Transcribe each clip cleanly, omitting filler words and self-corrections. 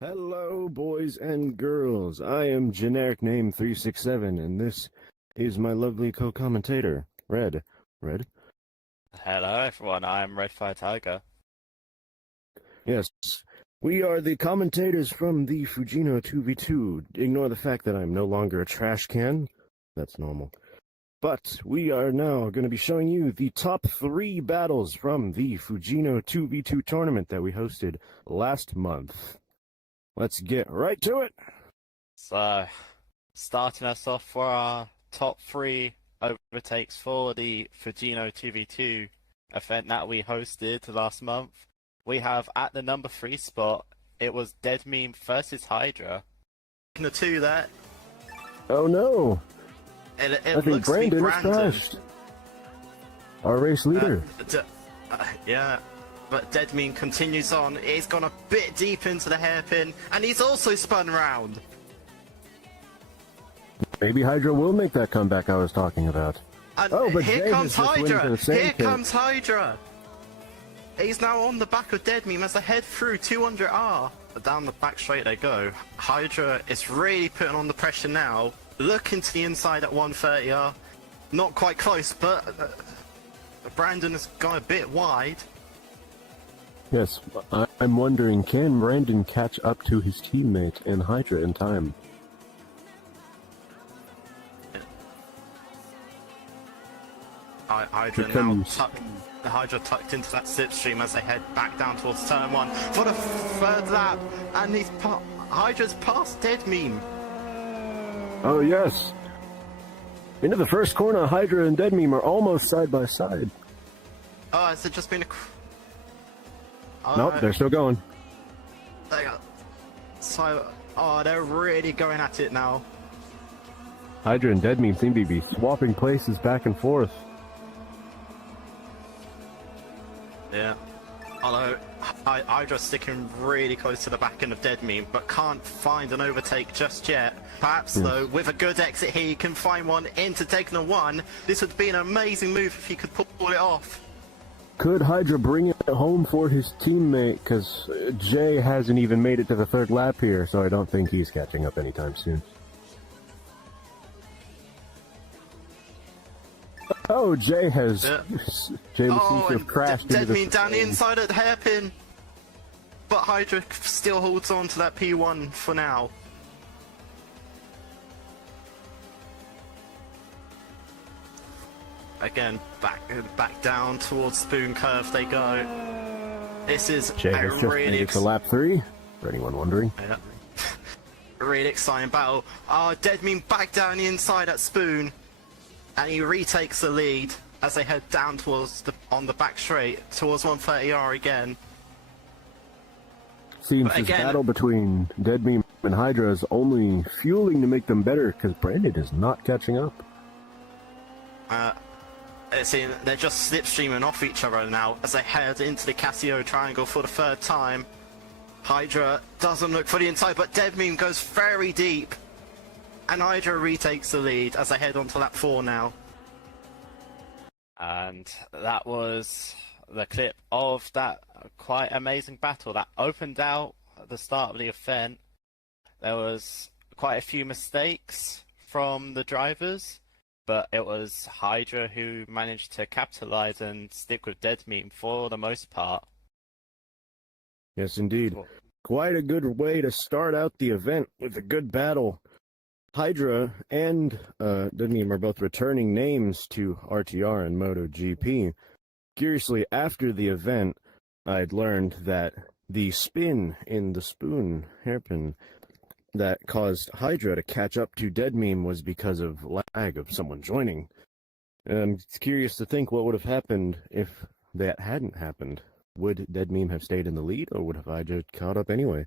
Hello, boys and girls. I am generic name 367, and this is my lovely co-commentator, Red. Red? Hello everyone, I am Red Fire Tiger. Yes, we are the commentators from the Fujino 2v2. Ignore the fact that I'm no longer a trash can. That's normal. But we are now going to be showing you the top 3 battles from the Fujino 2v2 tournament that we hosted last month. Let's get right to it. So, starting us off for our top 3 overtakes for the Fujino 2v2 event that we hosted last month. We have at the number 3 spot, it was Dead Meme versus Hydra. The 2 there. Oh no! It I think looks to be Brandon is Brandon. crashed. Our race leader. Yeah. But Dead Meme continues on. He's gone a bit deep into the hairpin, and he's also spun round. Maybe Hydra will make that comeback I was talking about. And but here Jay comes has just went into Hydra! the same Here pit. comes Hydra! He's now on the back of Dead Meme as they head through 200R. Down the back straight they go. Hydra is really putting on the pressure now. Looking to the inside at 130R. Not quite close, but Brandon has gone a bit wide. Yes, I'm wondering, can Brandon catch up to his teammate in Hydra in time? Hydra tucked into that slipstream as they head back down towards turn 1 for the 3rd lap, and Hydra's past Dead Meme. Oh yes! Into the first corner, Hydra and Dead Meme are almost side by side. Oh, has it just been a... Nope, they're still going. So, they're really going at it now. Hydra and Dead Meme seem to be swapping places back and forth. Yeah. Although, Hydra's sticking really close to the back end of Dead Meme, but can't find an overtake just yet. Perhaps, though, with a good exit here, he can find one into Degna 1. This would be an amazing move if he could pull it off. Could Hydra bring it home for his teammate? Because Jay hasn't even made it to the 3rd lap here, so I don't think he's catching up anytime soon. Oh, Jay has... Jay seems to have crashed into Dead Meme down the inside at the hairpin. But Hydra still holds on to that P1 for now. Again, back down towards Spoon Curve they go. This is Jay has just made it to lap 3, for anyone wondering. Yeah. Really exciting battle. Dead Meme back down the inside at Spoon, and he retakes the lead as they head down towards on the back straight towards 130R again. Seems this battle between Dead Meme and Hydra is only fueling to make them better, because Brandon is not catching up. They're just slipstreaming off each other now as they head into the Casio triangle for the 3rd time. Hydra doesn't look for the inside, but Dead Meme goes very deep. And Hydra retakes the lead as they head on to lap 4 now. And that was the clip of that quite amazing battle that opened out at the start of the event. There was quite a few mistakes from the drivers, but it was Hydra who managed to capitalize and stick with Dead Meme for the most part. Yes, indeed. Quite a good way to start out the event with a good battle. Hydra and Dead Meme are both returning names to RTR and MotoGP. Curiously, after the event, I'd learned that the spin in the Spoon hairpin that caused Hydra to catch up to Dead Meme was because of lag of someone joining. I'm curious to think what would have happened if that hadn't happened. Would Dead Meme have stayed in the lead, or would have Hydra caught up anyway?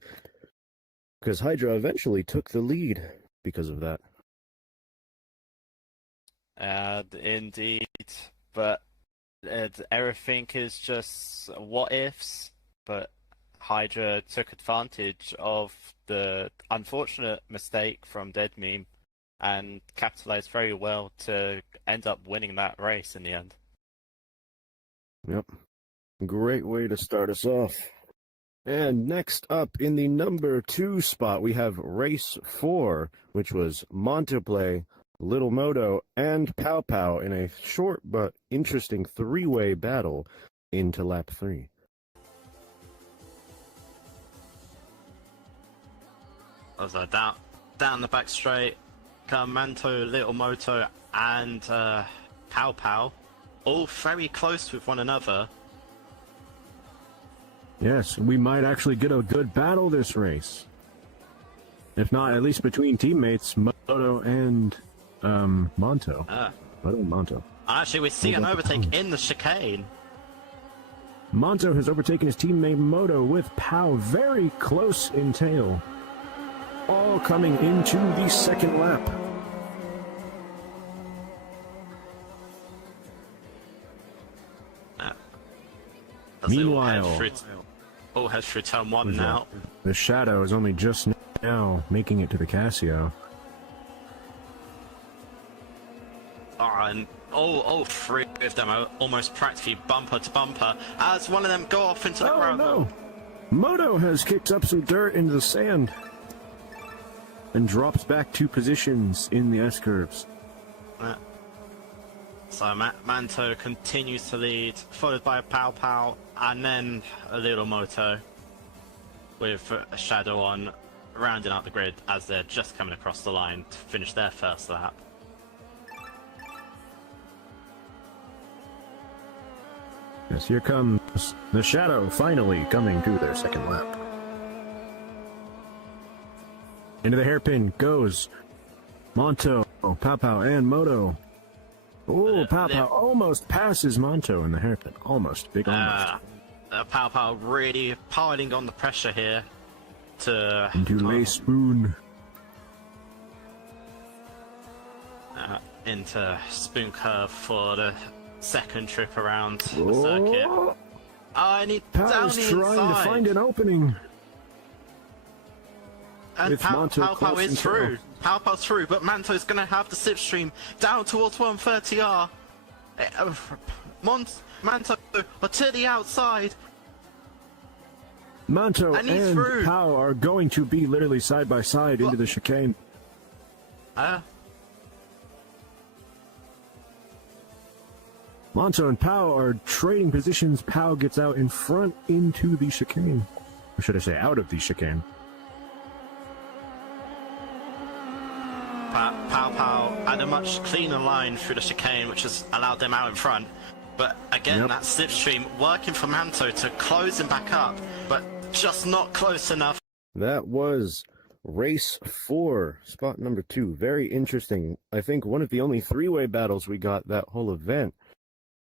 Because Hydra eventually took the lead because of that. Indeed, but everything is just what ifs, but Hydra took advantage of the unfortunate mistake from Dead Meme and capitalized very well to end up winning that race in the end. Yep. Great way to start us off. And next up in the number 2 spot, we have race 4, which was Monteplay, Little Moto, and Pow Pow in a short but interesting three-way battle into lap 3. So down the back straight, Manto, Little Moto, and Pow Pow, all very close with one another. Yes, we might actually get a good battle this race. If not, at least between teammates, Moto and Monto. Moto and Monto. Actually, we see an overtake in the chicane. Monto has overtaken his teammate Moto with Pow very close in tail. All coming into the second lap. Meanwhile, all heads through turn 1 now. The Shadow is only just now making it to the Casio. And all three of them are almost practically bumper to bumper as one of them go off into the gravel. No! Moto has kicked up some dirt into the sand and drops back 2 positions in the S-curves. So Manto continues to lead, followed by Pow Pow, and then a Little Moto with a Shadow on, rounding out the grid as they're just coming across the line to finish their first lap. Yes, here comes the Shadow finally coming to their second lap. Into the hairpin goes Monto, Pow Pow, and Moto. Oh, Pow Pow almost passes Monto in the hairpin. Almost. Big almost. Pow Pow really piling on the pressure here to... Into Lay Spoon. Into Spoon Curve for the second trip around the circuit. Oh, I need Pow's trying to find an opening. And Pow Pow is through. Pow Pow's through, but Manto's going to have the slipstream down towards 130R. Manto to the outside. Manto and Pow are going to be literally side by side into the chicane. Manto and Pow are trading positions. Pow gets out in front into the chicane. Or should I say out of the chicane? Pow Pow had a much cleaner line through the chicane, which has allowed them out in front. But again, that slipstream working for Manto to close him back up, but just not close enough. That was race 4, spot number 2. Very interesting. I think one of the only three-way battles we got that whole event.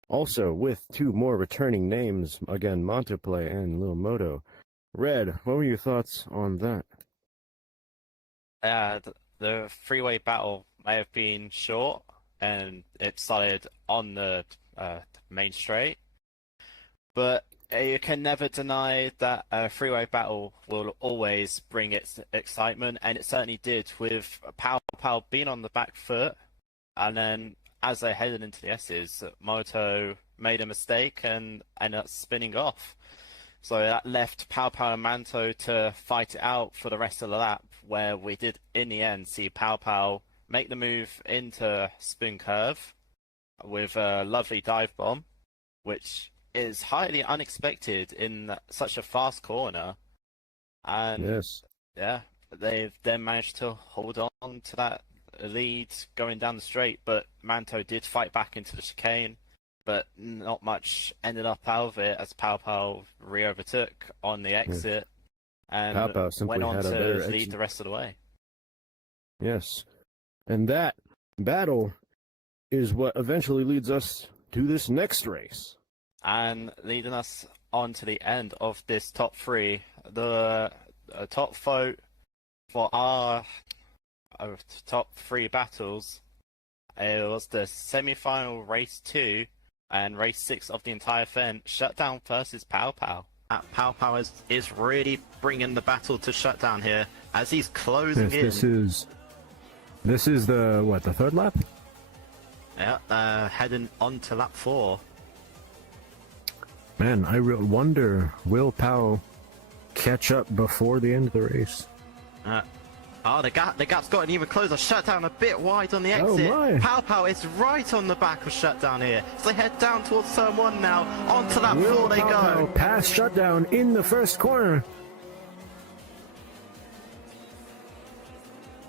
Also with 2 more returning names, again, Monteplay and Lil Moto. Red, what were your thoughts on that? The three-way battle may have been short, and it started on the main straight. But you can never deny that a three-way battle will always bring its excitement, and it certainly did with Pow Pow being on the back foot, and then as they headed into the S's, Moto made a mistake and ended up spinning off. So that left Pow Pow and Manto to fight it out for the rest of the lap, where we did, in the end, see Pow Pow make the move into Spoon Curve with a lovely dive bomb, which is highly unexpected in such a fast corner. And they've then managed to hold on to that lead going down the straight, but Manto did fight back into the chicane, but not much ended up out of it as Pow Pow re-overtook on the exit and went on to lead the rest of the way. Yes, and that battle is what eventually leads us to this next race. And leading us on to the end of this top 3, the top vote for our top 3 battles, it was the semi-final race 2 and race 6 of the entire event, Shutdown versus Pow Pow. Pow Pow is really bringing the battle to Shutdown here as he's closing in. This is the the 3rd lap? Yeah, heading on to lap 4. Man, I wonder, will Pow catch up before the end of the race. The gap's gotten even closer. Shutdown a bit wide on the exit. Oh my. Pow Pow is right on the back of Shutdown here. So they head down towards turn 1 now. Onto that floor they go. Pass Shutdown in the first corner.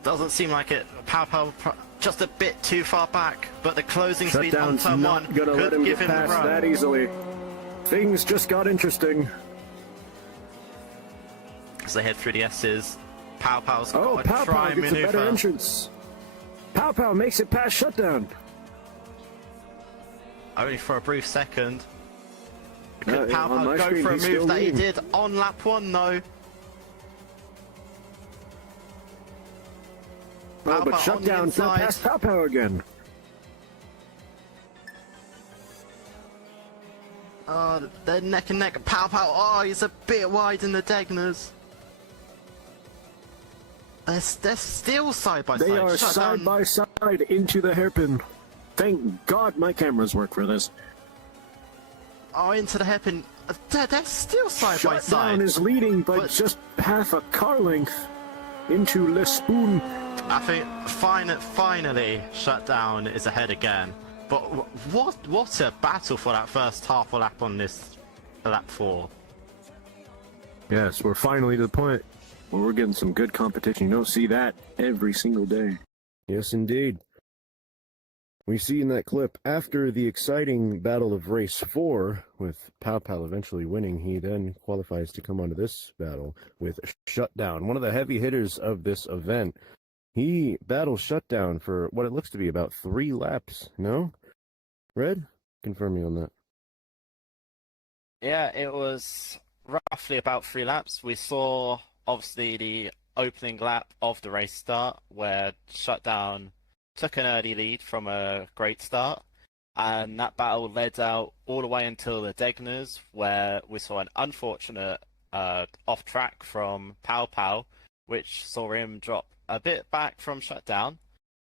Doesn't seem like it. Pow Pow just a bit too far back, but the closing speed on Shutdown's turn 1 not gonna let could him give get him the past run. that easily. Things just got interesting. As they head through the S's, Pow Pow's got to Pow try Pow and gets a better maneuver. entrance. Pow Pow makes it past Shutdown. Only for a brief second. Could Pow on Pow my go screen, for a he's still move that he leading. did on lap 1 though? Pow But Pow on the Shutdown's not inside. past Pow Pow again. They're neck and neck. Pow Pow, oh, he's a bit wide in the Degners. They're still side by side. They are side by side into the hairpin. Thank God my cameras work for this. Oh, into the hairpin. They're still side by Shutdown side. is leading by But- just half a car length into Le Spoon. I think finally Shutdown is ahead again. But what a battle for that first half a lap on this lap 4. Yes, we're finally to the point where we're getting some good competition. You don't see that every single day. Yes, indeed. We see in that clip, after the exciting battle of race 4, with Pow Pow eventually winning, he then qualifies to come onto this battle with Shutdown, one of the heavy hitters of this event. He battles Shutdown for what it looks to be about 3 laps, no? Red? Confirm me on that. Yeah, it was roughly about 3 laps. We saw, obviously, the opening lap of the race start, where Shutdown took an early lead from a great start, and that battle led out all the way until the Degners, where we saw an unfortunate off track from Pow Pow, which saw him drop a bit back from Shutdown.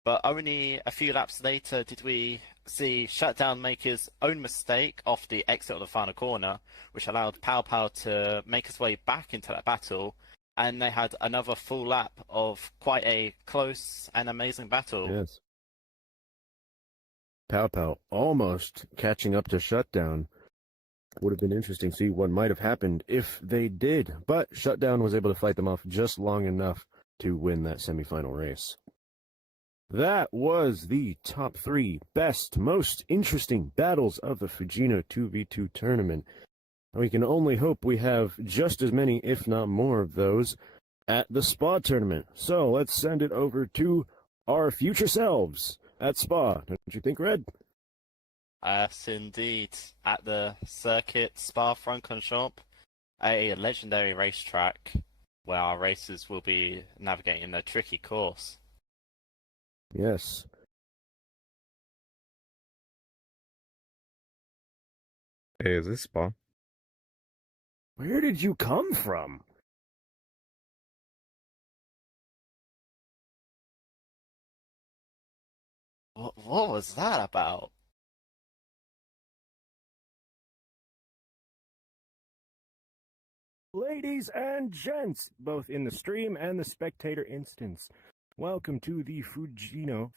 But only a few laps later did we see Shutdown make his own mistake off the exit of the final corner, which allowed Pow Pow to make his way back into that battle, and they had another full lap of quite a close and amazing battle. Yes. Pow Pow almost catching up to Shutdown. Would have been interesting to see what might have happened if they did, but Shutdown was able to fight them off just long enough to win that semifinal race. That was the top 3 best, most interesting battles of the Fujino 2v2 tournament. We can only hope we have just as many, if not more, of those at the Spa tournament. So let's send it over to our future selves at Spa. Don't you think, Red? Yes, indeed. At the circuit Spa-Francorchamps, a legendary racetrack where our racers will be navigating a tricky course. Yes. Hey, is this Spa? Where did you come from? What was that about? Ladies and gents, both in the stream and the spectator instance, welcome to the Fujino,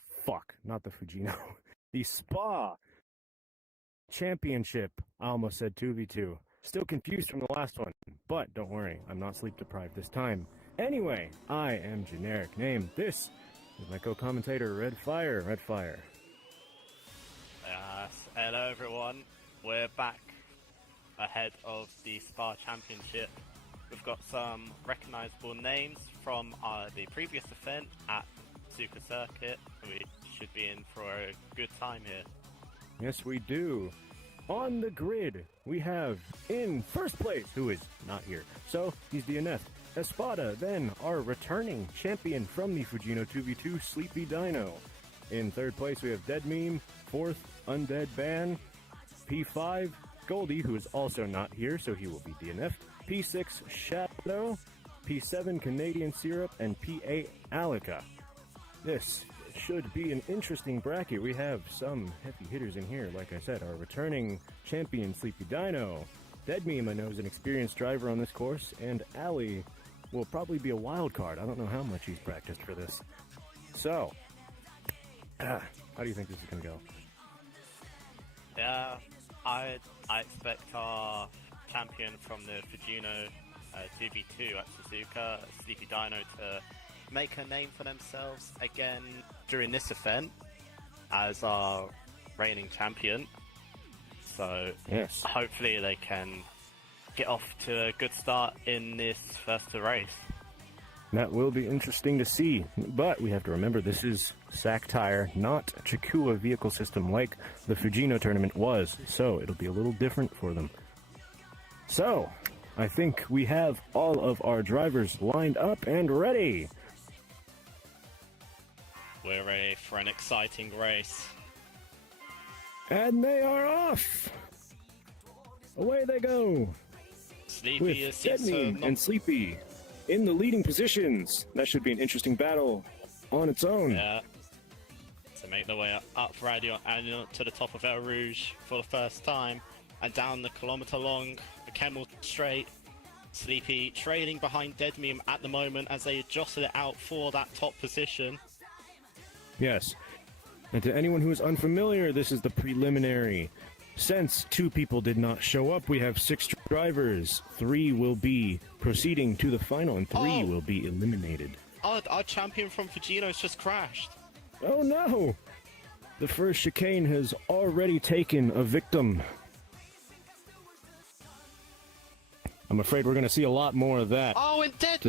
not the Fujino, the Spa Championship. I almost said 2v2. Still confused from the last one, but don't worry, I'm not sleep deprived this time. Anyway, I am generic name. This is my co-commentator, Red Fire. Yes, hello everyone. We're back ahead of the Spa Championship. We've got some recognisable names from the previous event at Suka Circuit. We should be in for a good time here. Yes, we do. On the grid, we have in first place, who is not here, so he's DNF, Espada, then our returning champion from the Fujino 2v2, Sleepy Dino. In third place, we have Dead Meme, fourth, Undead Ban, P5, Goldie, who is also not here, so he will be DNF'd, P6, Shadow, P7, Canadian Syrup, and P8, Alika. This should be an interesting bracket. We have some heavy hitters in here, like I said, our returning champion Sleepy Dino, Dead Meme, I know, is an experienced driver on this course, and Ali will probably be a wild card. I don't know how much he's practiced for this. So, how do you think this is going to go? Yeah, I expect our champion from the Fujino 2v2 at Suzuka, Sleepy Dino, to make a name for themselves again during this event as our reigning champion. So Yes. hopefully they can get off to a good start in this first race. That will be interesting to see, but we have to remember this is SAC tire, not Chikua vehicle system like the Fujino tournament was, so it'll be a little different for them. So, I think we have all of our drivers lined up and ready. We're ready for an exciting race. And they are off! Away they go! Sleepy With Dead Meme and Sleepy in the leading positions. That should be an interesting battle on its own. Yeah. To make their way up Radio and to the top of El Rouge for the first time, and down the kilometre-long Camel Straight. Sleepy trailing behind Dead Meme at the moment as they jostle it out for that top position. Yes. And to anyone who is unfamiliar, this is the preliminary. Since 2 people did not show up, we have 6 drivers. 3 will be proceeding to the final, and 3 will be eliminated. Our champion from Fujino's just crashed. Oh no! The first chicane has already taken a victim. I'm afraid we're going to see a lot more of that. Oh, and Dead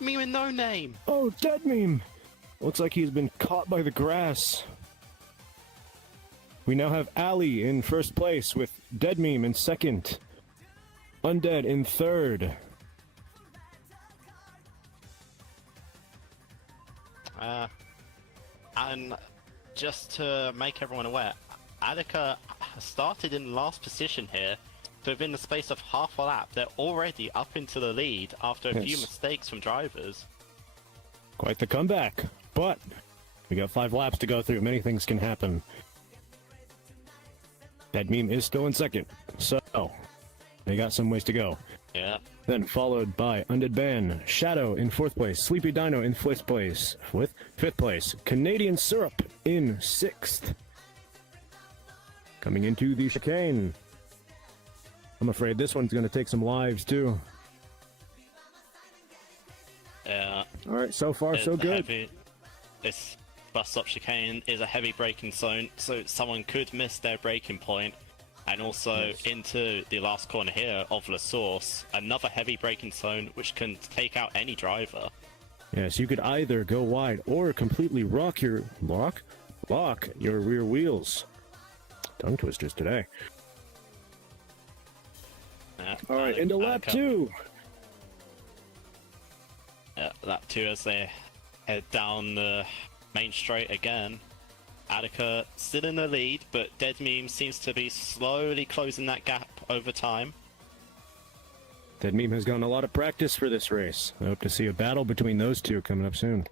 Meme with no name. Oh, Dead Meme! Looks like he's been caught by the grass. We now have Ali in first place with Dead Meme in second. Undead in third. And just to make everyone aware, Attica started in last position here. So within the space of half a lap, they're already up into the lead after a few mistakes from drivers. Quite the comeback. But we got 5 laps to go through. Many things can happen. Dead Meme is still in second, so they got some ways to go. Yeah. Then followed by Undead Ban, Shadow in 4th place, Sleepy Dino in 5th place, with 5th place, Canadian Syrup in 6th. Coming into the chicane. I'm afraid this one's going to take some lives too. Yeah. Alright, so far so good. This bus stop chicane is a heavy braking zone, so someone could miss their braking point. And also into the last corner here of La Source, another heavy braking zone which can take out any driver. Yes, you could either go wide or completely lock your rear wheels. Tongue twisters today. Alright, into lap 2. Yeah, lap 2 as they head down the main straight again. Attica still in the lead, but Dead Meme seems to be slowly closing that gap over time. Dead Meme has gotten a lot of practice for this race. I hope to see a battle between those two coming up soon.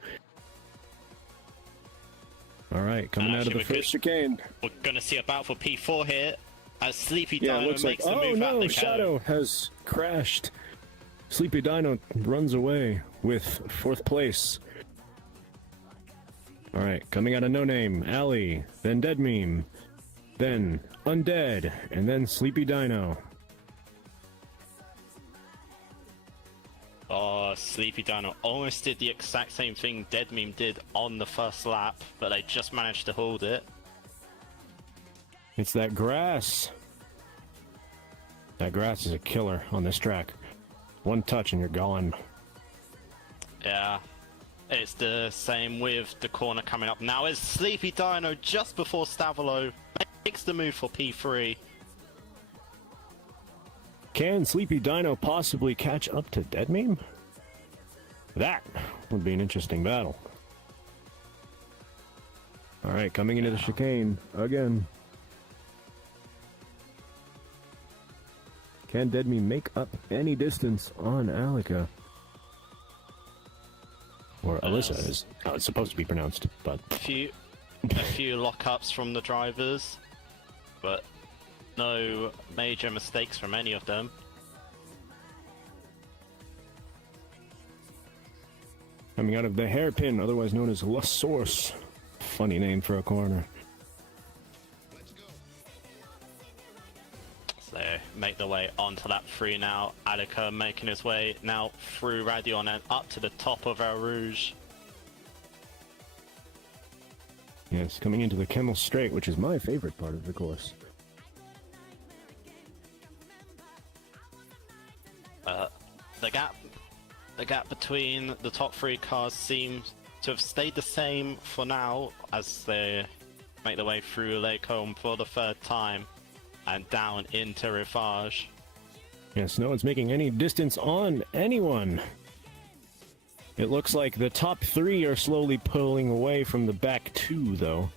Alright, coming out of the first chicane. We're going to see a battle for P4 here as Sleepy Dino looks makes like, the move out the Shadow has crashed. Sleepy Dino runs away with 4th place. Alright, coming out of No Name, Ali, then Dead Meme, then Undead, and then Sleepy Dino. Oh, Sleepy Dino almost did the exact same thing Dead Meme did on the first lap, but they just managed to hold it. It's that grass. That grass is a killer on this track. One touch and you're gone. Yeah. It's the same with the corner coming up now as Sleepy Dino just before Stavolo makes the move for P3. Can Sleepy Dino possibly catch up to Dead Meme? That would be an interesting battle. Alright, coming into the chicane again. Can Dead Meme make up any distance on Alika? Or Alyssa, is how it's supposed to be pronounced, but... A few lockups from the drivers, but no major mistakes from any of them. Coming out of the hairpin, otherwise known as La Source. Funny name for a corner. So make their way onto lap 3 now. Attica making his way now through Radion and up to the top of El Rouge. Yes, coming into the Camel Straight, which is my favorite part of the course. The gap between the top 3 cars seems to have stayed the same for now as they make their way through Lake Holm for the 3rd time and down into Rivage. Yes, no one's making any distance on anyone. It looks like the top 3 are slowly pulling away from the back 2, though.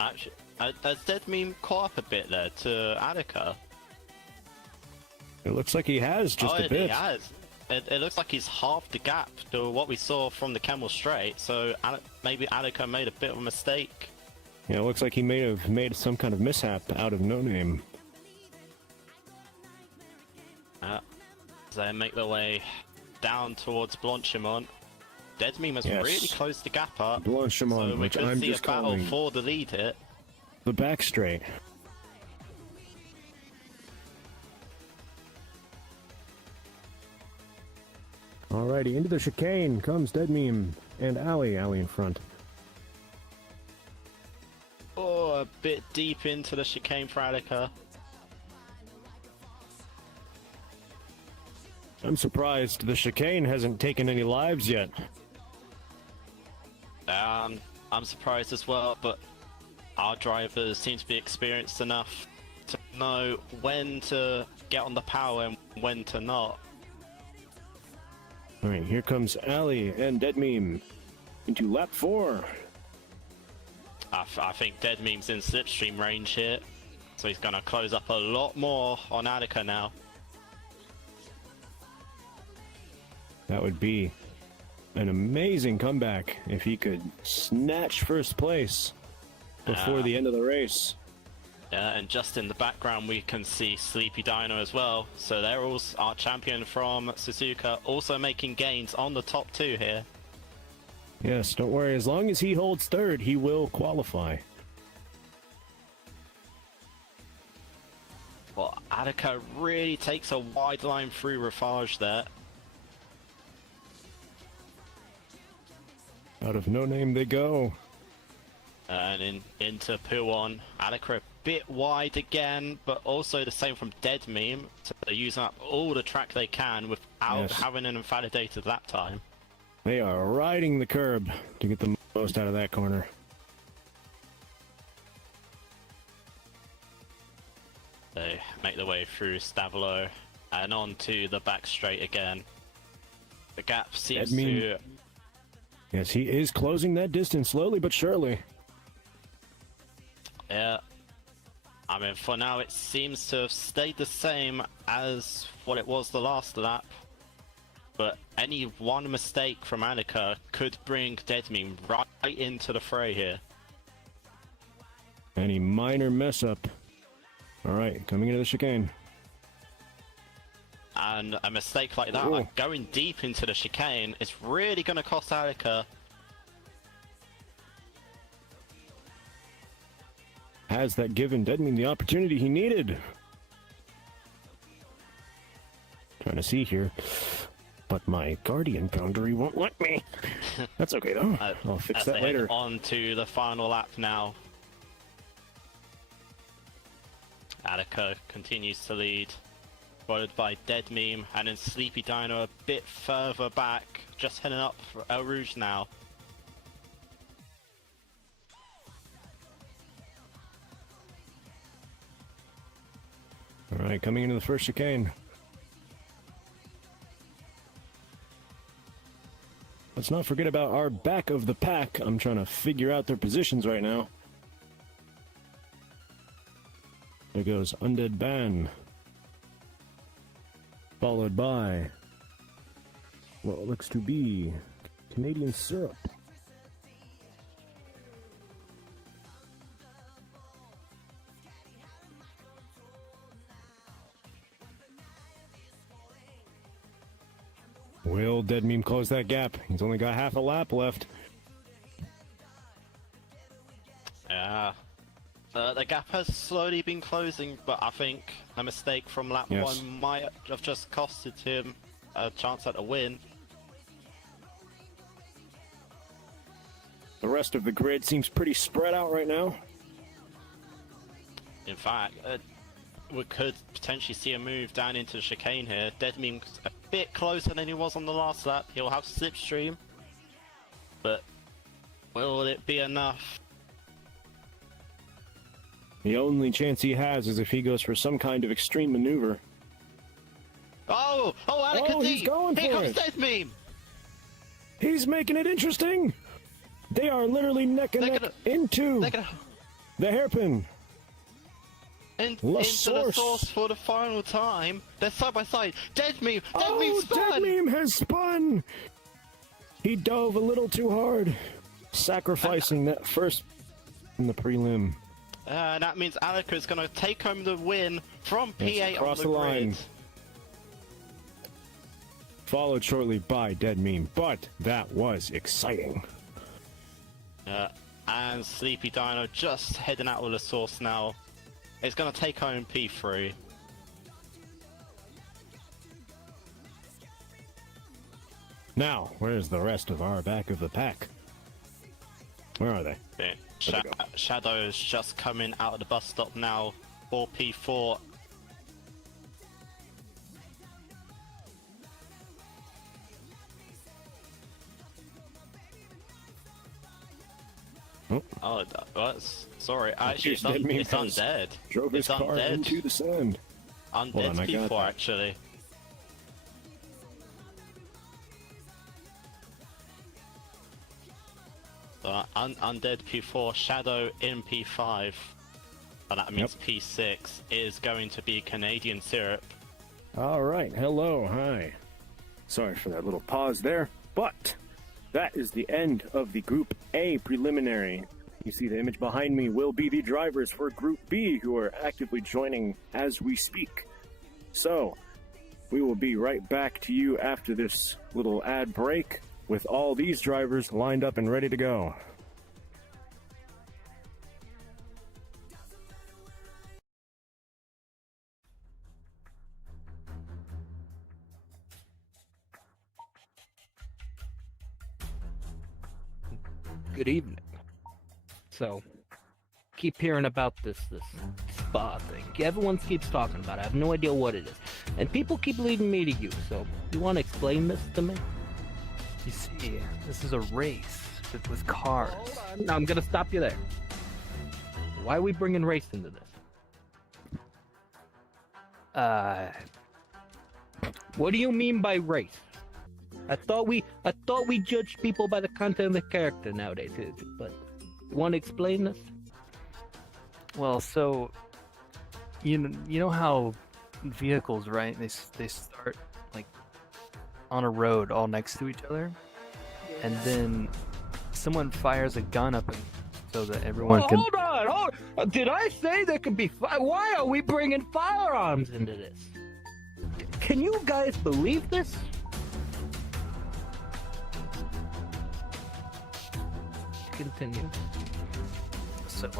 Actually, has Dead Meme caught up a bit there to Attica? It looks like he has just a bit. He has. It looks like he's half the gap to what we saw from the Camel Straight, so maybe Attica made a bit of a mistake. Yeah, it looks like he may have made some kind of mishap out of no name. As they make their way down towards Blanchimont. Dead Meme has really closed the gap up. Blanchimont, so we which could I'm see just a battle calling for the lead here. the back straight. Alrighty, into the chicane comes Dead Meme and Ali in front. Oh, a bit deep into the chicane for Attica. I'm surprised the chicane hasn't taken any lives yet. I'm surprised as well, but our drivers seem to be experienced enough to know when to get on the power and when to not. Alright, here comes Ali and Dead Meme into lap 4. I think Dead Meme's in slipstream range here, so he's going to close up a lot more on Attica now. That would be an amazing comeback if he could snatch first place before the end of the race. Yeah, and just in the background we can see Sleepy Dino as well. So they're all our champion from Suzuka, also making gains on the top 2 here. Yes, don't worry. As long as he holds third, he will qualify. Well, Attica really takes a wide line through Rivage there. Out of no name they go. And into Puon. Attica a bit wide again, but also the same from Dead Meme. So they're using up all the track they can without having an invalidated lap time. They are riding the curb to get the most out of that corner. They make their way through Stavilo and onto the back straight again. The gap seems to... Yes, he is closing that distance slowly but surely. Yeah. I mean, for now it seems to have stayed the same as what it was the last lap. But any one mistake from Attica could bring Dead Meme right into the fray here. Any minor mess up. Alright, coming into the chicane. And a mistake like that, like going deep into the chicane, is really going to cost Attica. Has that given Dead Meme the opportunity he needed? Trying to see here. But my Guardian boundary won't let me. That's okay though. I'll fix that later. On to the final lap now. Attica continues to lead, followed by Dead Meme, and then Sleepy Dino a bit further back, just heading up for El Rouge now. Alright, coming into the first chicane. Let's not forget about our back of the pack. I'm trying to figure out their positions right now. There goes Undead Ban. followed by what looks to be Canadian syrup. Will Dead Meme close that gap? He's only got half a lap left. Yeah. The gap has slowly been closing, but I think a mistake from lap Yes. 1 might have just costed him a chance at a win. The rest of the grid seems pretty spread out right now. In fact, we could potentially see a move down into the chicane here. Dead Meme's a bit closer than he was on the last lap. He'll have slipstream, but will it be enough? The only chance he has is if he goes for some kind of extreme maneuver. Oh, Alakazam! he's going Here for comes it. Dead Meme! He's making it interesting! They are literally neck and They're neck gonna- into They're gonna the hairpin. into La the Source. source for the final time. They're side by side. Dead Meme! Dead Meme Oh, spun! Dead Meme has spun! He dove a little too hard, sacrificing that first in the prelim. That means Alaka is going to take home the win from P8 Yes, across on the the line. grid. Followed shortly by Dead Meme, but that was exciting. And Sleepy Dino just heading out with the source now. It's going to take home P3. Now, where's the rest of our back of the pack? Where are they? Yeah. There we go. Shadow's just coming out of the bus stop now for P4. Oh, sorry. Actually, Dead Meme it's has undead. Drove his It's car undead. into the sand. Hold Undead's on, I got P4 that. actually. Undead P4, Shadow in P5. And that means P6 is going to be Canadian Syrup. All right, hello, hi. Sorry for that little pause there, but that is the end of the Group A preliminary. You see the image behind me will be the drivers for Group B who are actively joining as we speak. So, we will be right back to you after this little ad break with all these drivers lined up and ready to go. Good evening. So, keep hearing about this spa thing. Everyone keeps talking about it. I have no idea what it is. And people keep leading me to you, so you want to explain this to me? You see, this is a race with cars. Hold on. Now I'm going to stop you there. Why are we bringing race into this? What do you mean by race? I thought we judged people by the content of the character nowadays. But you want to explain this? Well, so you know how vehicles, right? They start like on a road all next to each other, and then someone fires a gun up so that everyone can. Hold on. Did I say there could be why are we bringing firearms into this? Can you guys believe this? Continue. So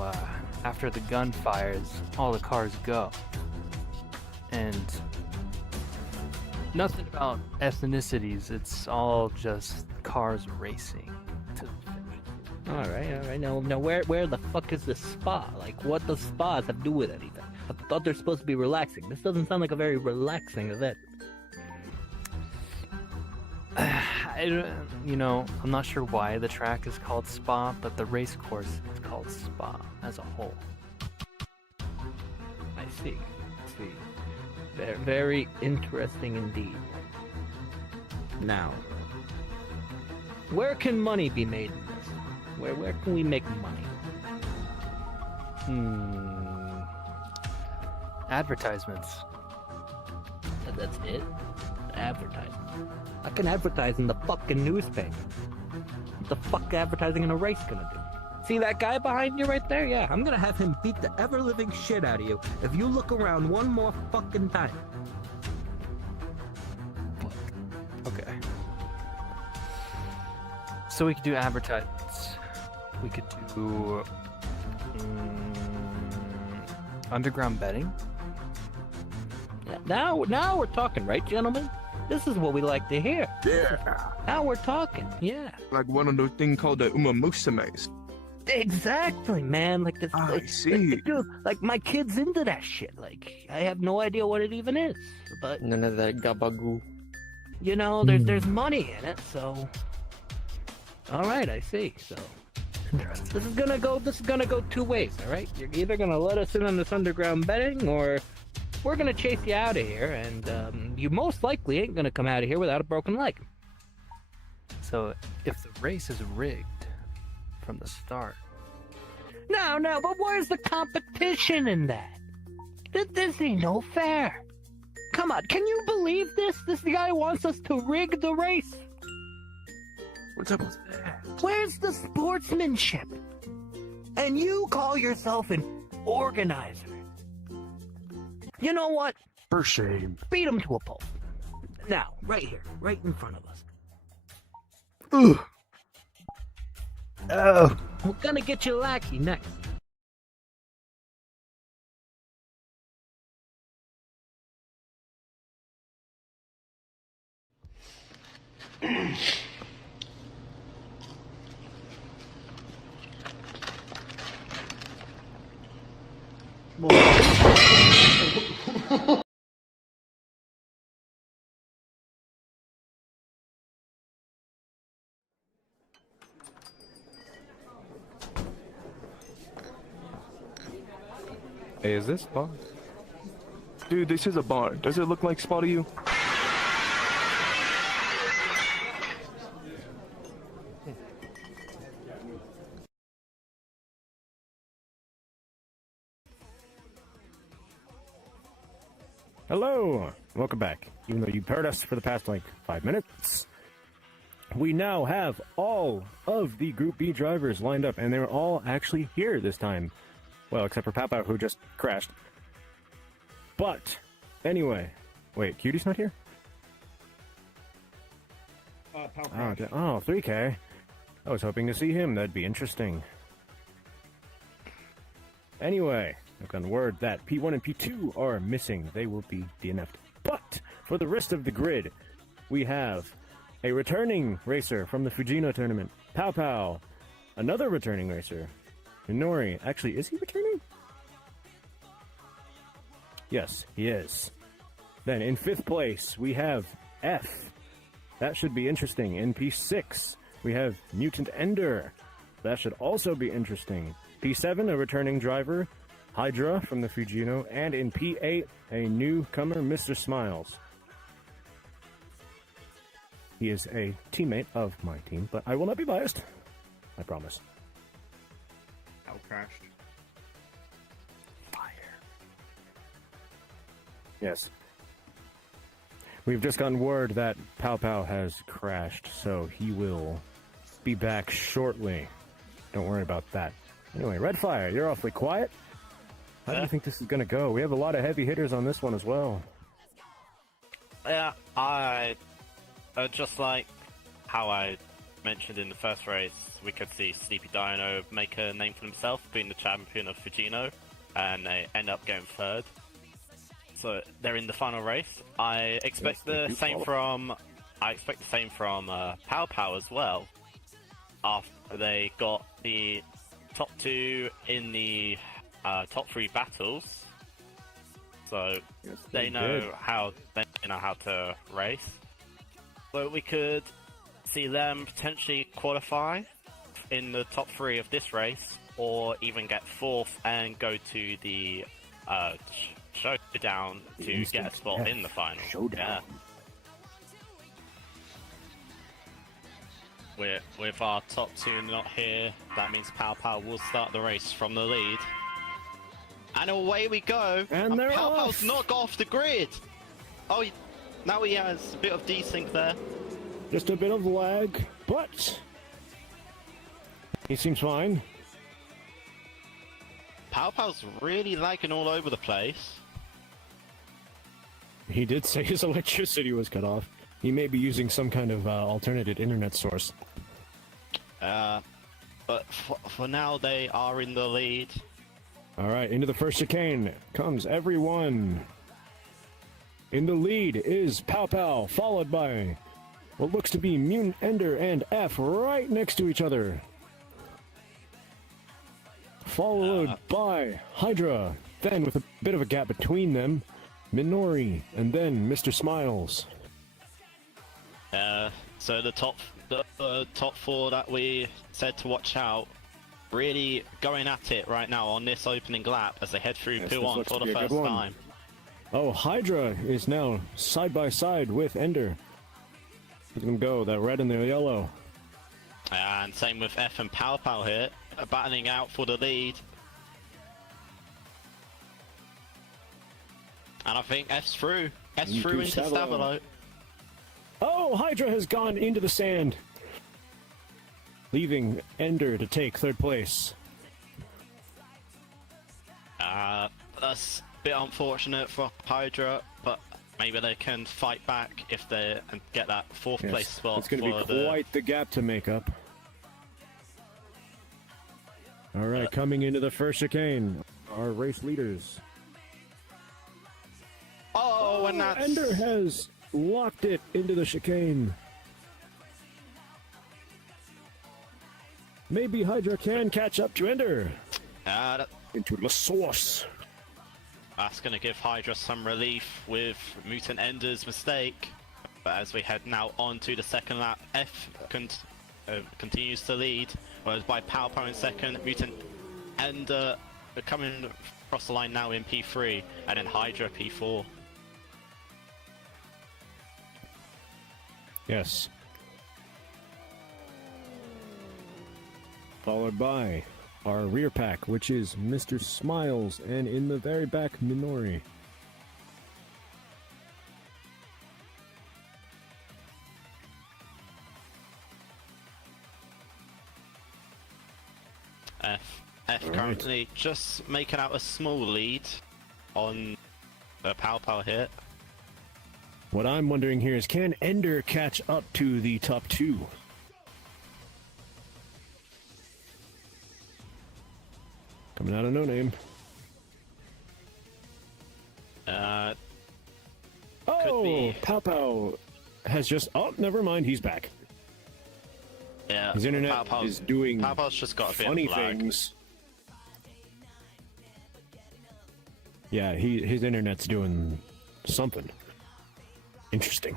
after the gun fires, all the cars go, and nothing about ethnicities. It's all just cars racing to the finish. All right. Now where the fuck is the spa? Like, what does spas have to do with anything? I thought they're supposed to be relaxing. This doesn't sound like a very relaxing event. I'm not sure why the track is called Spa, but the race course is called Spa as a whole. I see. Very, very interesting indeed. Now, where can money be made in this? Where can we make money? Advertisements. That's it. Advertising. I can advertise in the fucking newspaper. What the fuck advertising in a race gonna do? See that guy behind you right there? Yeah, I'm gonna have him beat the ever-living shit out of you if you look around one more fucking time. Okay. So we could do advertisements. We could do underground betting. Now we're talking, right, gentlemen? This is what we like to hear. Yeah. Now we're talking, yeah. Like one of those things called the umamusumes. Exactly, man. Like this. I like, see. Dude, like my kid's into that shit. Like I have no idea what it even is, but None of that gabagoo. you know, there's money in it. So, all right, I see. So this is gonna go two ways. All right, you're either gonna let us in on this underground betting, or we're gonna chase you out of here, and you most likely ain't gonna come out of here without a broken leg. So if the race is rigged from the start, No, but where's the competition in that? This ain't no fair. Come on, can you believe this? This guy wants us to rig the race. What's up with that? Where's the sportsmanship? And you call yourself an organizer. You know what? For shame. Beat him to a pulp. Now, right here, right in front of us. Ugh. oh, We're gonna get you lucky next. Hey, is this Spa? Dude, this is a bar. Does it look like Spa to you? Hello, welcome back. Even though you've heard us for the past like 5 minutes, we now have all of the Group B drivers lined up, and they're all actually here this time. Well, except for Papa, who just crashed. But anyway, wait, Cutie's not here? Oh, 3K. I was hoping to see him. That'd be interesting. Anyway, I've gotten word that P1 and P2 are missing. They will be DNF'd. But for the rest of the grid, we have a returning racer from the Fujino tournament, Pow Pow. Another returning racer, Minori. Actually, is he returning? Yes, he is. Then in 5th place, we have F. That should be interesting. In P6, we have Mutant Ender. That should also be interesting. P7, a returning driver, Hydra from the Fujino. And in P8, a newcomer, Mr. Smiles. He is a teammate of my team, but I will not be biased. I promise. Ow, crashed. Fire. Yes. We've just gotten word that Pow Pow has crashed, so he will be back shortly. Don't worry about that. Anyway, Redfire, you're awfully quiet. How do you think this is going to go? We have a lot of heavy hitters on this one as well. Yeah, just like how I mentioned in the first race, we could see Sleepy Dino make a name for himself, being the champion of Fujino, and they end up getting 3rd. So they're in the final race. I expect the same from Pow Pow as well. After they got the top 2 in the top 3 battles, so they know how to race. So we could see them potentially qualify in the top 3 of this race, or even get 4th and go to the showdown to get a spot in the final. Showdown. Yeah. With our top 2 not here, that means Pow Pow will start the race from the lead. And away we go! And they're Pow off! Pow's not got off the grid! Oh, now he has a bit of desync there. Just a bit of lag, but he seems fine. Pow Pow's really lagging all over the place. He did say his electricity was cut off. He may be using some kind of alternative internet source. But for now, they are in the lead. All right, into the first chicane comes everyone. In the lead is Pow Pow, followed by what looks to be Mutant Ender and F right next to each other. Followed by Hydra, then with a bit of a gap between them, Minori, and then Mr. Smiles. So the top four that we said to watch out, really going at it right now on this opening lap as they head through Yes, P1 this for looks to the be a first good one. time. Oh, Hydra is now side by side with Ender. Look at them go, that red and the yellow. And same with F and Pow Pow here, battling out for the lead. And I think F's through. F's through into Stabilo. Oh, Hydra has gone into the sand, leaving Ender to take third place. That's a bit unfortunate for Hydra, but maybe they can fight back if they and get that fourth place spot. It's going to be quite the gap to make up. All right, coming into the first chicane, our race leaders. Oh, and that's... Ender has locked it into the chicane. Maybe Hydra can catch up to Ender. Into the source. That's going to give Hydra some relief with Mutant Ender's mistake. But as we head now on to the second lap, F continues to lead, whereas by Pow Pow in second, Mutant Ender coming across the line now in P3, and then Hydra P4. Yes. Followed by our rear pack, which is Mr. Smiles, and in the very back, Minori. F currently just making out a small lead on the Pow Pow hit. What I'm wondering here is, can Ender catch up to the top two? Coming out of no name. Oh, Pow Pow has just... Oh, never mind, he's back. Yeah, His internet Pow Pow's- is doing Pow Pow's just got a bit funny of lag. things. Yeah, his internet's doing something interesting.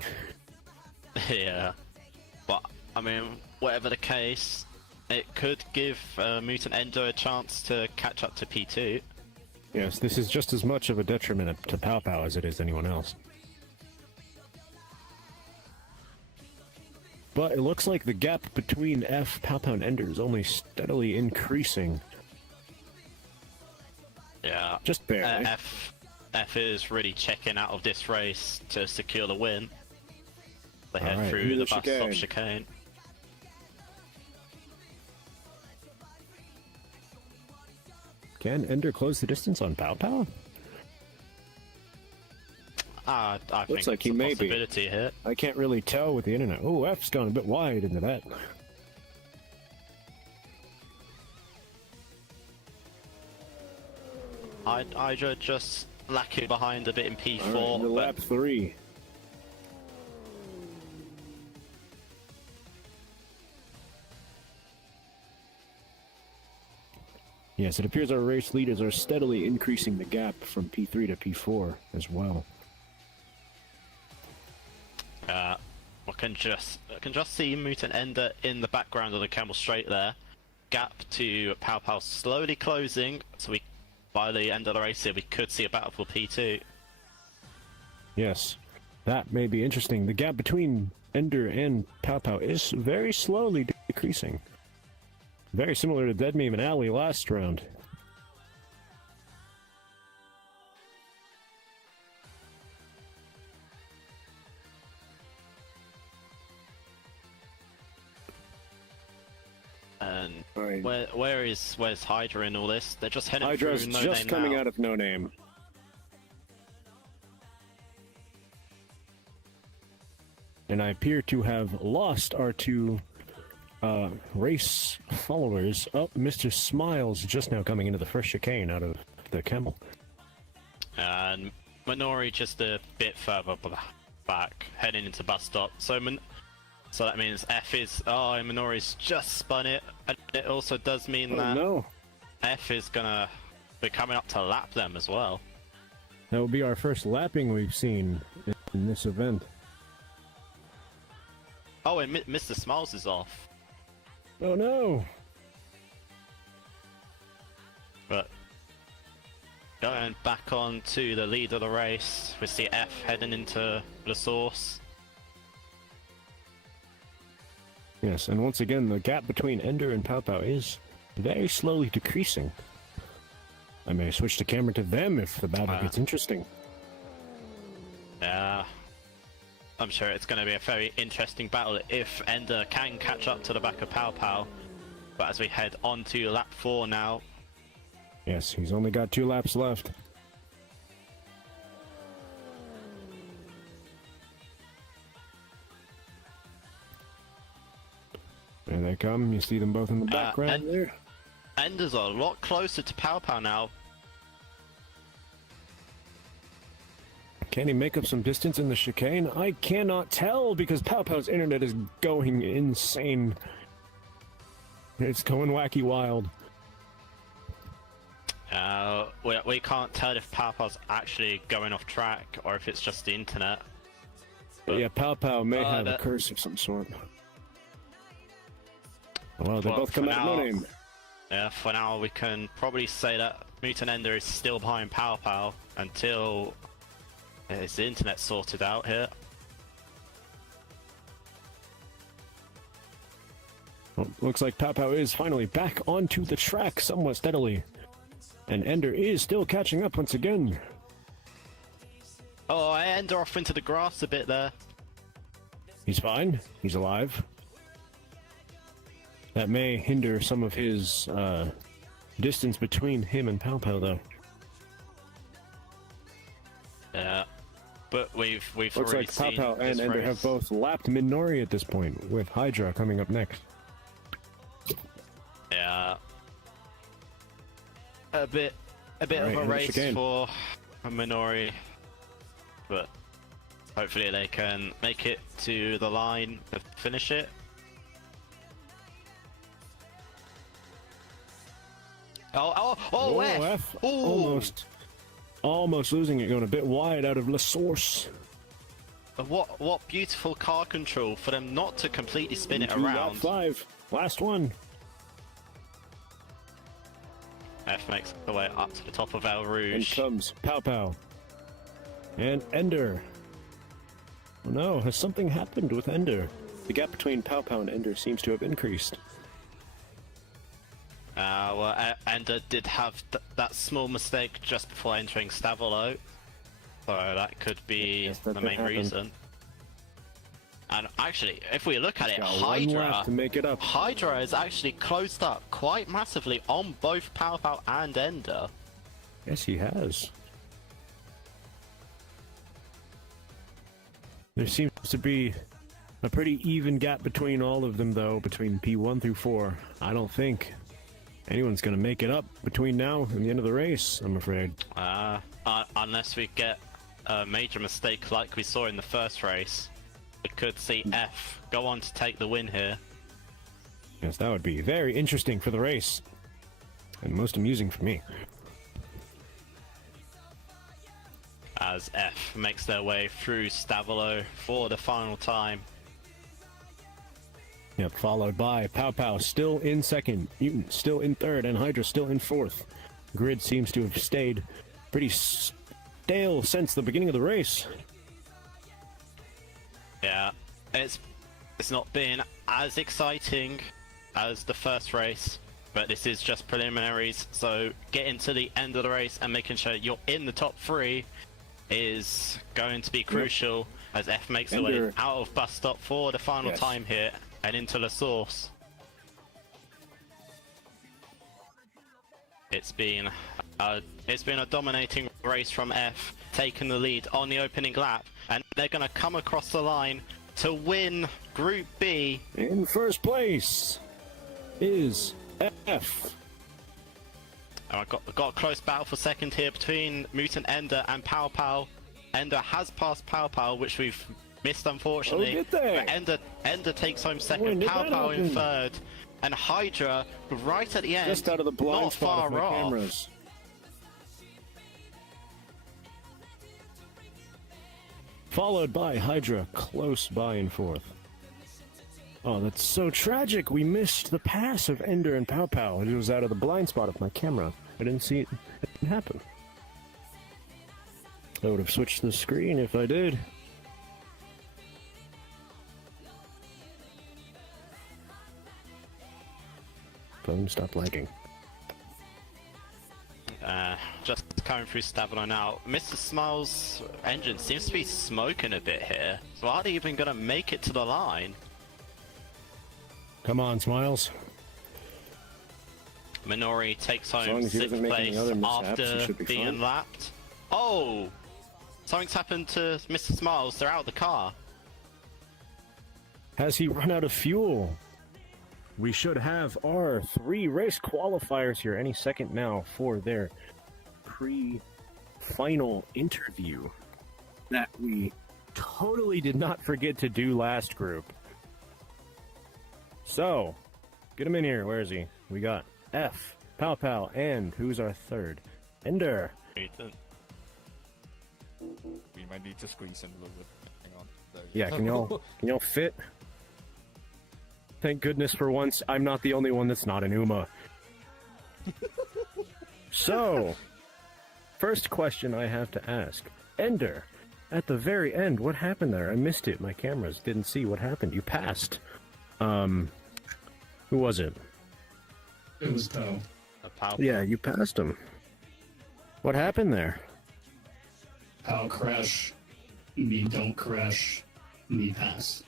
Yeah, but I mean, whatever the case, it could give Mutant Ender a chance to catch up to P2. Yes, this is just as much of a detriment to Pow Pow as it is anyone else. But it looks like the gap between F, Pow Pow, and Ender is only steadily increasing. Yeah, Just barely. F is really checking out of this race to secure the win. They head Alright, through into the the bus stop chicane. chicane. Can Ender close the distance on Pow Pow? I Looks think like he it's a may be. possibility here. I can't really tell with the internet. Oh, F's gone a bit wide into that. Hydra just lacking behind a bit in P4. Alright, into but lap 3. Yes, it appears our race leaders are steadily increasing the gap from P3 to P4 as well. I can just see Mutant Ender in the background of the Camel Straight there. Gap to Pow Pow slowly closing, so by the end of the race here we could see a battle for P2. Yes, that may be interesting. The gap between Ender and Pow Pow is very slowly decreasing. Very similar to Dead Meme and Alley last round. fine. Where's Hydra in all this? They're just heading Hydra's through No just Name coming now. out of No Name. And I appear to have lost our two race followers. Oh, Mr. Smiles just now coming into the first chicane out of the Camel. And Minori just a bit further back, heading into bus stop. So that means F is... Oh, Minori's just spun it. And it also does mean Oh that no. F is gonna be coming up to lap them as well. That will be our first lapping we've seen in this event. Oh, and Mr. Smiles is off. Oh no. But going back on to the lead of the race, we see F heading into the source. Yes, and once again, the gap between Ender and Pow Pow is very slowly decreasing. I may switch the camera to them if the battle gets interesting. Yeah, I'm sure it's going to be a very interesting battle if Ender can catch up to the back of Pow Pow. But as we head on to lap 4 now. Yes, he's only got 2 laps left. There they come. You see them both in the background there. Ender's a lot closer to Pow Pow now. Can he make up some distance in the chicane? I cannot tell because Pow Pow's internet is going insane. It's going wacky wild. We can't tell if Pow Pow's actually going off track or if it's just the internet. But yeah, Pow Pow may have a curse of some sort. Well, they both come out of No Name. Yeah, for now we can probably say that Mutant Ender is still behind Pow Pow until his internet sorted out here. Well, looks like Pow Pow is finally back onto the track somewhat steadily. And Ender is still catching up once again. Oh, Ender off into the grass a bit there. He's fine. He's alive. That may hinder some of his distance between him and Pow Pow, though. Yeah, but we've Looks already like Pow seen Pow and this Ender race. have both lapped Minori at this point, with Hydra coming up next. Yeah, a bit Alright, of a and race chicane. for Minori, but hopefully they can make it to the line to finish it. Oh, F! Ooh. Almost losing it, going a bit wide out of La Source. What beautiful car control for them not to completely spin it Into lap around. 5, last one. F makes the way up to the top of El In Rouge. comes Pow Pow. And Ender. Oh no, has something happened with Ender? The gap between Pow Pow and Ender seems to have increased. Well, Ender did have that small mistake just before entering Stavolo, so that could be Yes, that the could main happen. reason. And actually, if we look at it, Got one lap to make it up. Hydra is actually closed up quite massively on both Pow Pow and Ender. Yes, he has. There seems to be a pretty even gap between all of them, though, between P1 through 4. I don't think anyone's going to make it up between now and the end of the race, I'm afraid. Unless we get a major mistake like we saw in the first race. We could see F go on to take the win here. Yes, that would be very interesting for the race. And most amusing for me. As F makes their way through Stavolo for the final time. Yep, followed by Pow Pow still in second, Mutant still in third, and Hydra still in fourth. Grid seems to have stayed pretty stale since the beginning of the race. Yeah, it's not been as exciting as the first race, but this is just preliminaries, so getting to the end of the race and making sure you're in the top 3 is going to be crucial as F makes the way out of bus stop for the final time here and into La Source. it's been a dominating race from F, taking the lead on the opening lap, and they're going to come across the line to win Group B. In first place is F. And I got a close battle for second here between Mutant Ender and Pow Pow. Ender has passed Pow Pow, which we've missed unfortunately. Oh, did they? But Ender takes home When second, did Pow that Pow in happen? third, and Hydra right at the end. Just out of the blind not spot far of my off. cameras. Followed by Hydra, close by in fourth. Oh, that's so tragic. We missed the pass of Ender and Pow Pow. It was out of the blind spot of my camera. I didn't see it happen. I would have switched the screen if I did. Phone, stop lagging. Just coming through Stavino now. Mr. Smiles' engine seems to be smoking a bit here. So are they even going to make it to the line? Come on, Smiles. Minori takes long home as he doesn't sixth make any place other mishaps, he after should be being fine. lapped. Oh! Something's happened to Mr. Smiles. They're out of the car. Has he run out of fuel? We should have our 3 race qualifiers here any second now for their pre-final interview that we totally did not forget to do last group. So, get him in here. Where is he? We got F, Pow Pow, and who's our third? Ender. Ethan. We might need to squeeze him a little bit. Hang on. There you Yeah, go. can y'all fit? Thank goodness for once I'm not the only one that's not an Uma. So, first question I have to ask. Ender, at the very end, what happened there? I missed it. My cameras didn't see what happened. You passed. Who was it? It was Poe. A power. Yeah, you passed him. What happened there? Pow crash. Me don't crash. Me pass.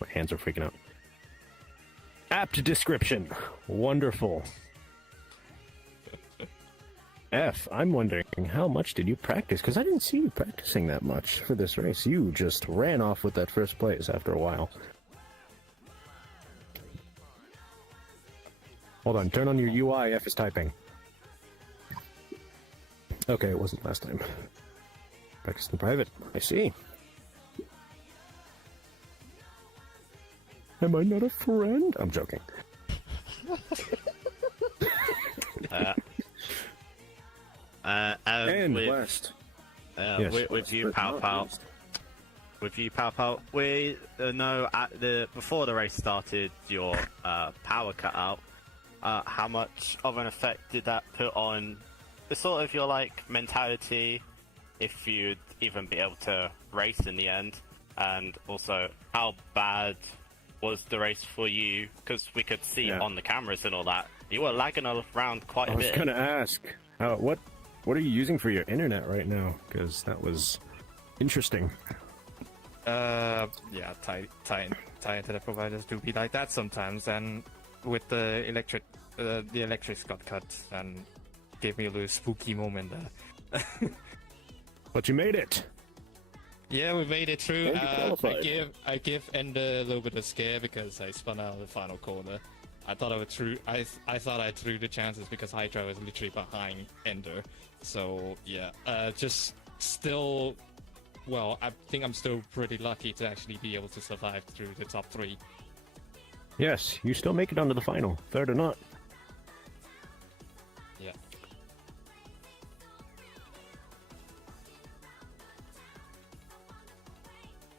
My hands are freaking out. Apt description. Wonderful. F, I'm wondering, how much did you practice? Because I didn't see you practicing that much for this race. You just ran off with that first place after a while. Hold on, turn on your UI. F is typing. Okay, it wasn't last time. Practice in private. I see. Am I not a friend? I'm joking. And with, last. with last you, but Pow not Pow. least. With you, Pow Pow, we know before the race started, your power cut out. How much of an effect did that put on the sort of your mentality, if you'd even be able to race in the end, and also how bad was the race for you? Because we could see on the cameras and all that, you were lagging around quite a I was bit. gonna ask, what are you using for your internet right now? Because that was interesting. Yeah, Thai internet providers do be like that sometimes, and with the electrics got cut and gave me a little spooky moment there. But you made it. Yeah, we made it through. And you qualified. I give Ender a little bit of scare because I spun out of the final corner. I thought I thought I threw the chances because Hydra was literally behind Ender. So yeah, just still. Well, I think I'm still pretty lucky to actually be able to survive through the top 3. Yes, you still make it onto the final, third or not. Yeah.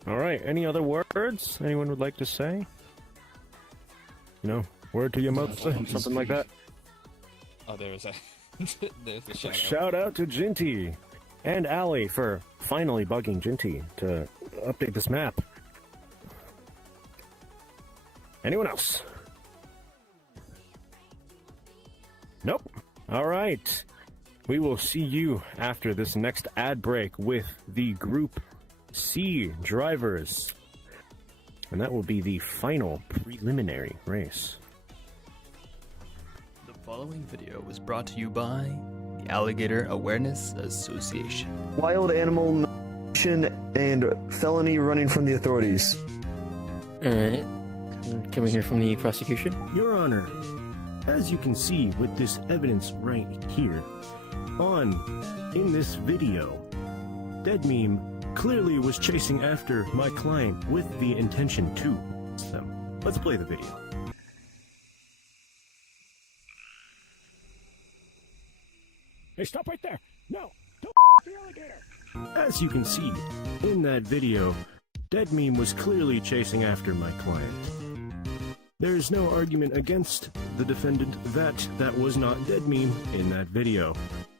All right. Any other words anyone would like to say? Word to your mother, something like that. Oh, there was a there's a shout out. Shout out to Jinty and Allie for finally bugging Jinty to update this map. Anyone else? Nope. All right. We will see you after this next ad break with the Group C drivers. And that will be the final preliminary race. The following video was brought to you by the Alligator Awareness Association. Wild animal mutilation and felony running from the authorities. Alright. Can we hear from the prosecution? Your Honor, as you can see with this evidence right here, in this video, Dead Meme clearly was chasing after my client with the intention to them. Let's play the video. Hey, stop right there! No! Don't the alligator! As you can see, in that video, Dead Meme was clearly chasing after my client. There's no argument against the defendant that that was not Dead Meme in that video.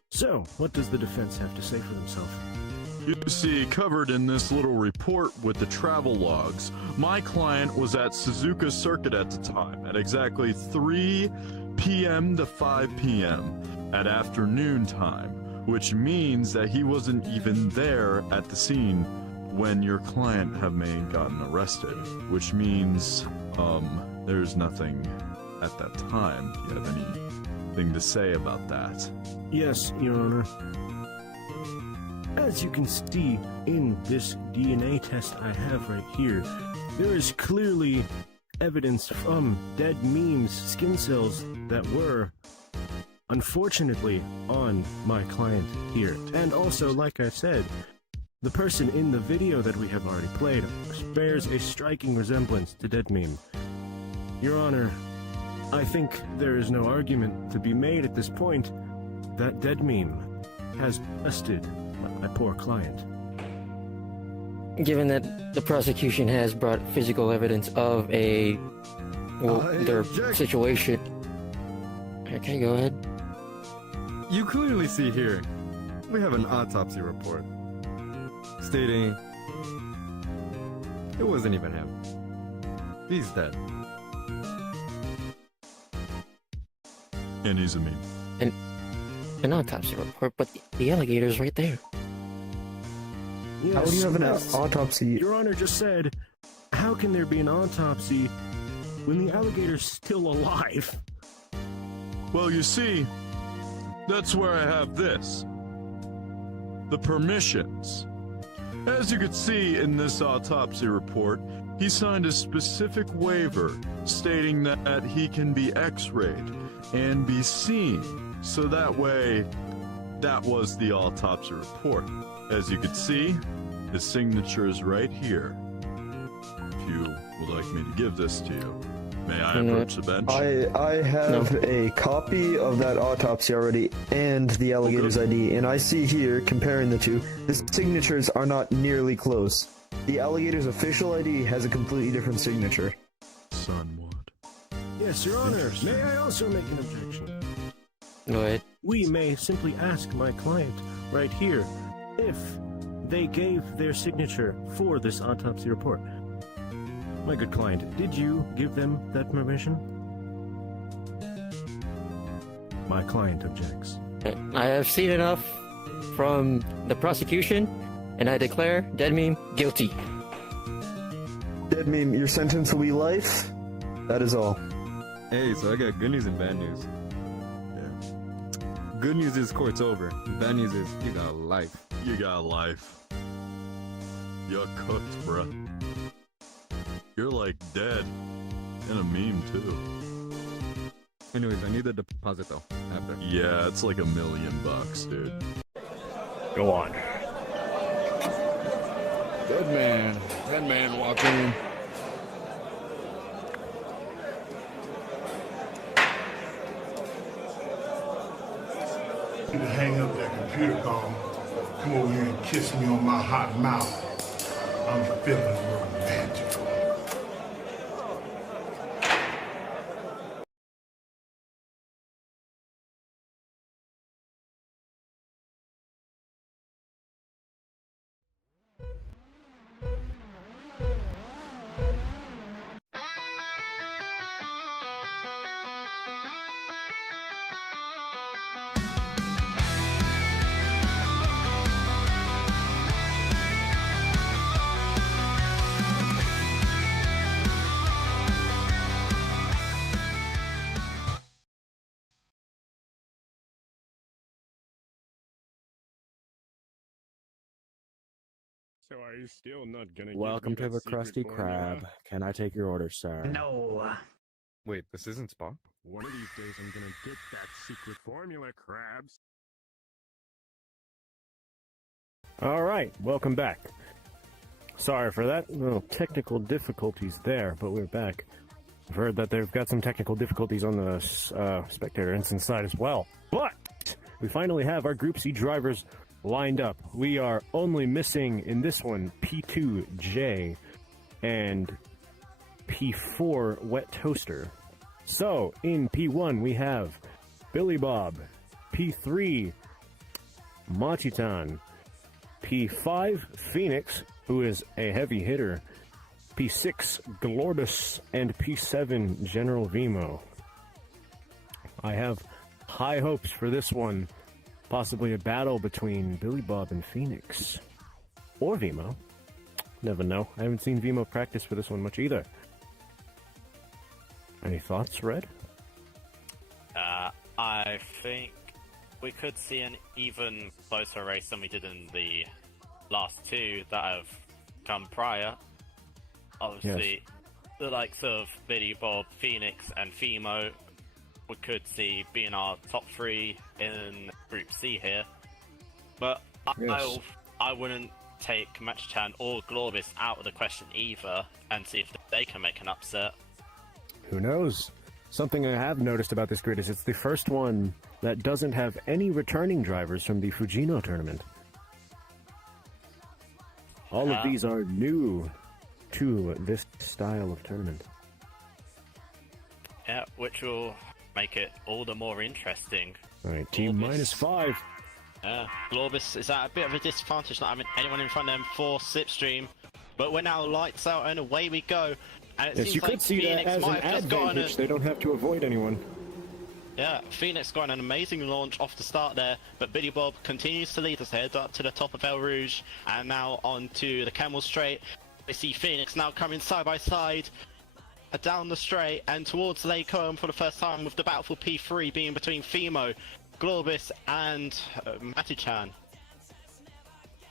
So, what does the defense have to say for themselves? You see, covered in this little report with the travel logs, my client was at Suzuka Circuit at the time, at exactly 3 p.m. to 5 p.m. at afternoon time, which means that he wasn't even there at the scene when your client have gotten arrested, which means, there's nothing at that time. Do you have anything to say about that? Yes, Your Honor. As you can see in this DNA test I have right here, there is clearly evidence from Dead Meme's skin cells that were, unfortunately, on my client here. And also, like I said, the person in the video that we have already played bears a striking resemblance to Dead Meme. Your Honor, I think there is no argument to be made at this point that Dead Meme has arrested my poor client. Given that the prosecution has brought physical evidence of their situation. Okay, go ahead. You clearly see here, we have an autopsy report stating it wasn't even him. He's dead. And he's a meme. An autopsy report, but the alligator's right there. Yes, How do you have an yes. autopsy? Your Honor just said, how can there be an autopsy when the alligator's still alive? Well, you see, that's where I have this. The permissions. As you could see in this autopsy report, he signed a specific waiver stating that he can be x-rayed and be seen. So that way, that was the autopsy report. As you can see, his signature is right here. If you would like me to give this to you, may I approach the bench? I have a copy of that autopsy already and the alligator's ID, and I see here, comparing the two, the signatures are not nearly close. The alligator's official ID has a completely different signature. Somewhat. Yes, Your Honor. May I also make an objection? Go ahead. We may simply ask my client right here if they gave their signature for this autopsy report. My good client, did you give them that permission? My client objects. I have seen enough from the prosecution, and I declare Dead Meme guilty. Dead Meme, your sentence will be life. That is all. Hey, so I got good news and bad news. Good news is court's over. Bad news is you got life. You got life. You're cooked, bruh. You're like dead. And a meme, too. Anyways, I need the deposit though. After. Yeah, it's like $1 million, dude. Go on. Dead man walking in. You to hang up that computer call. Come over here and kiss me on my hot mouth. I'm feeling romantic. So are you still not gonna Welcome to the Krusty Krab. Can I take your order, sir? No. Wait, this isn't Spa? One of these days I'm gonna get that secret formula, Krabs. All right, welcome back. Sorry for that. Little technical difficulties there, but we're back. I've heard that they've got some technical difficulties on the spectator instance side as well. But we finally have our Group C drivers lined up. We are only missing in this one P2J and P4 Wet Toaster. So in P1 we have Billy Bob, P3 Machitan, P5 Phoenix, who is a heavy hitter, P6 Glordus, and P7 General Vimo. I have high hopes for this one. Possibly a battle between Billy Bob and Phoenix. Or Vimo. Never know. I haven't seen Vimo practice for this one much either. Any thoughts, Red? I think we could see an even closer race than we did in the last two that have come prior. Obviously, the likes of Billy Bob, Phoenix, and Fimo we could see being our top three in Group C here. But I wouldn't take Machichan or Glorbis out of the question either and see if they can make an upset. Who knows? Something I have noticed about this grid is it's the first one that doesn't have any returning drivers from the Fujino tournament. All of these are new to this style of tournament. Yeah, which will make it all the more interesting. Alright, team -5. Glorbis is at a bit of a disadvantage, not having anyone in front of them for Slipstream. But we're now lights out and away we go. And it Yes, seems you like could see Phoenix that as an might have just gotten advantage. They don't have to avoid anyone. Yeah, Phoenix got an amazing launch off the start there, but Billy Bob continues to lead us ahead up to the top of El Rouge, and now on to the Camel Straight. We see Phoenix now coming side by side down the straight and towards Lake Home for the first time, with the battle for P3 being between Fimo, Glorbis, and Matichan.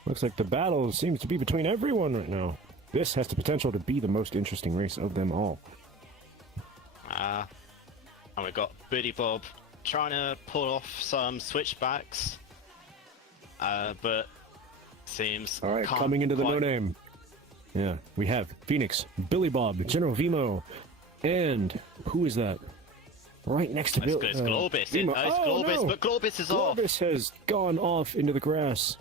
Looks like the battle seems to be between everyone right now. This has the potential to be the most interesting race of them all. And we've got Billy Bob trying to pull off some switchbacks, but seems all right, coming into the no-name. Yeah, we have Phoenix, Billy Bob, General Vimo, and who is that? Right next to Billy. It's Glorbis. It's Glorbis, but Glorbis is off. Glorbis has gone off into the grass.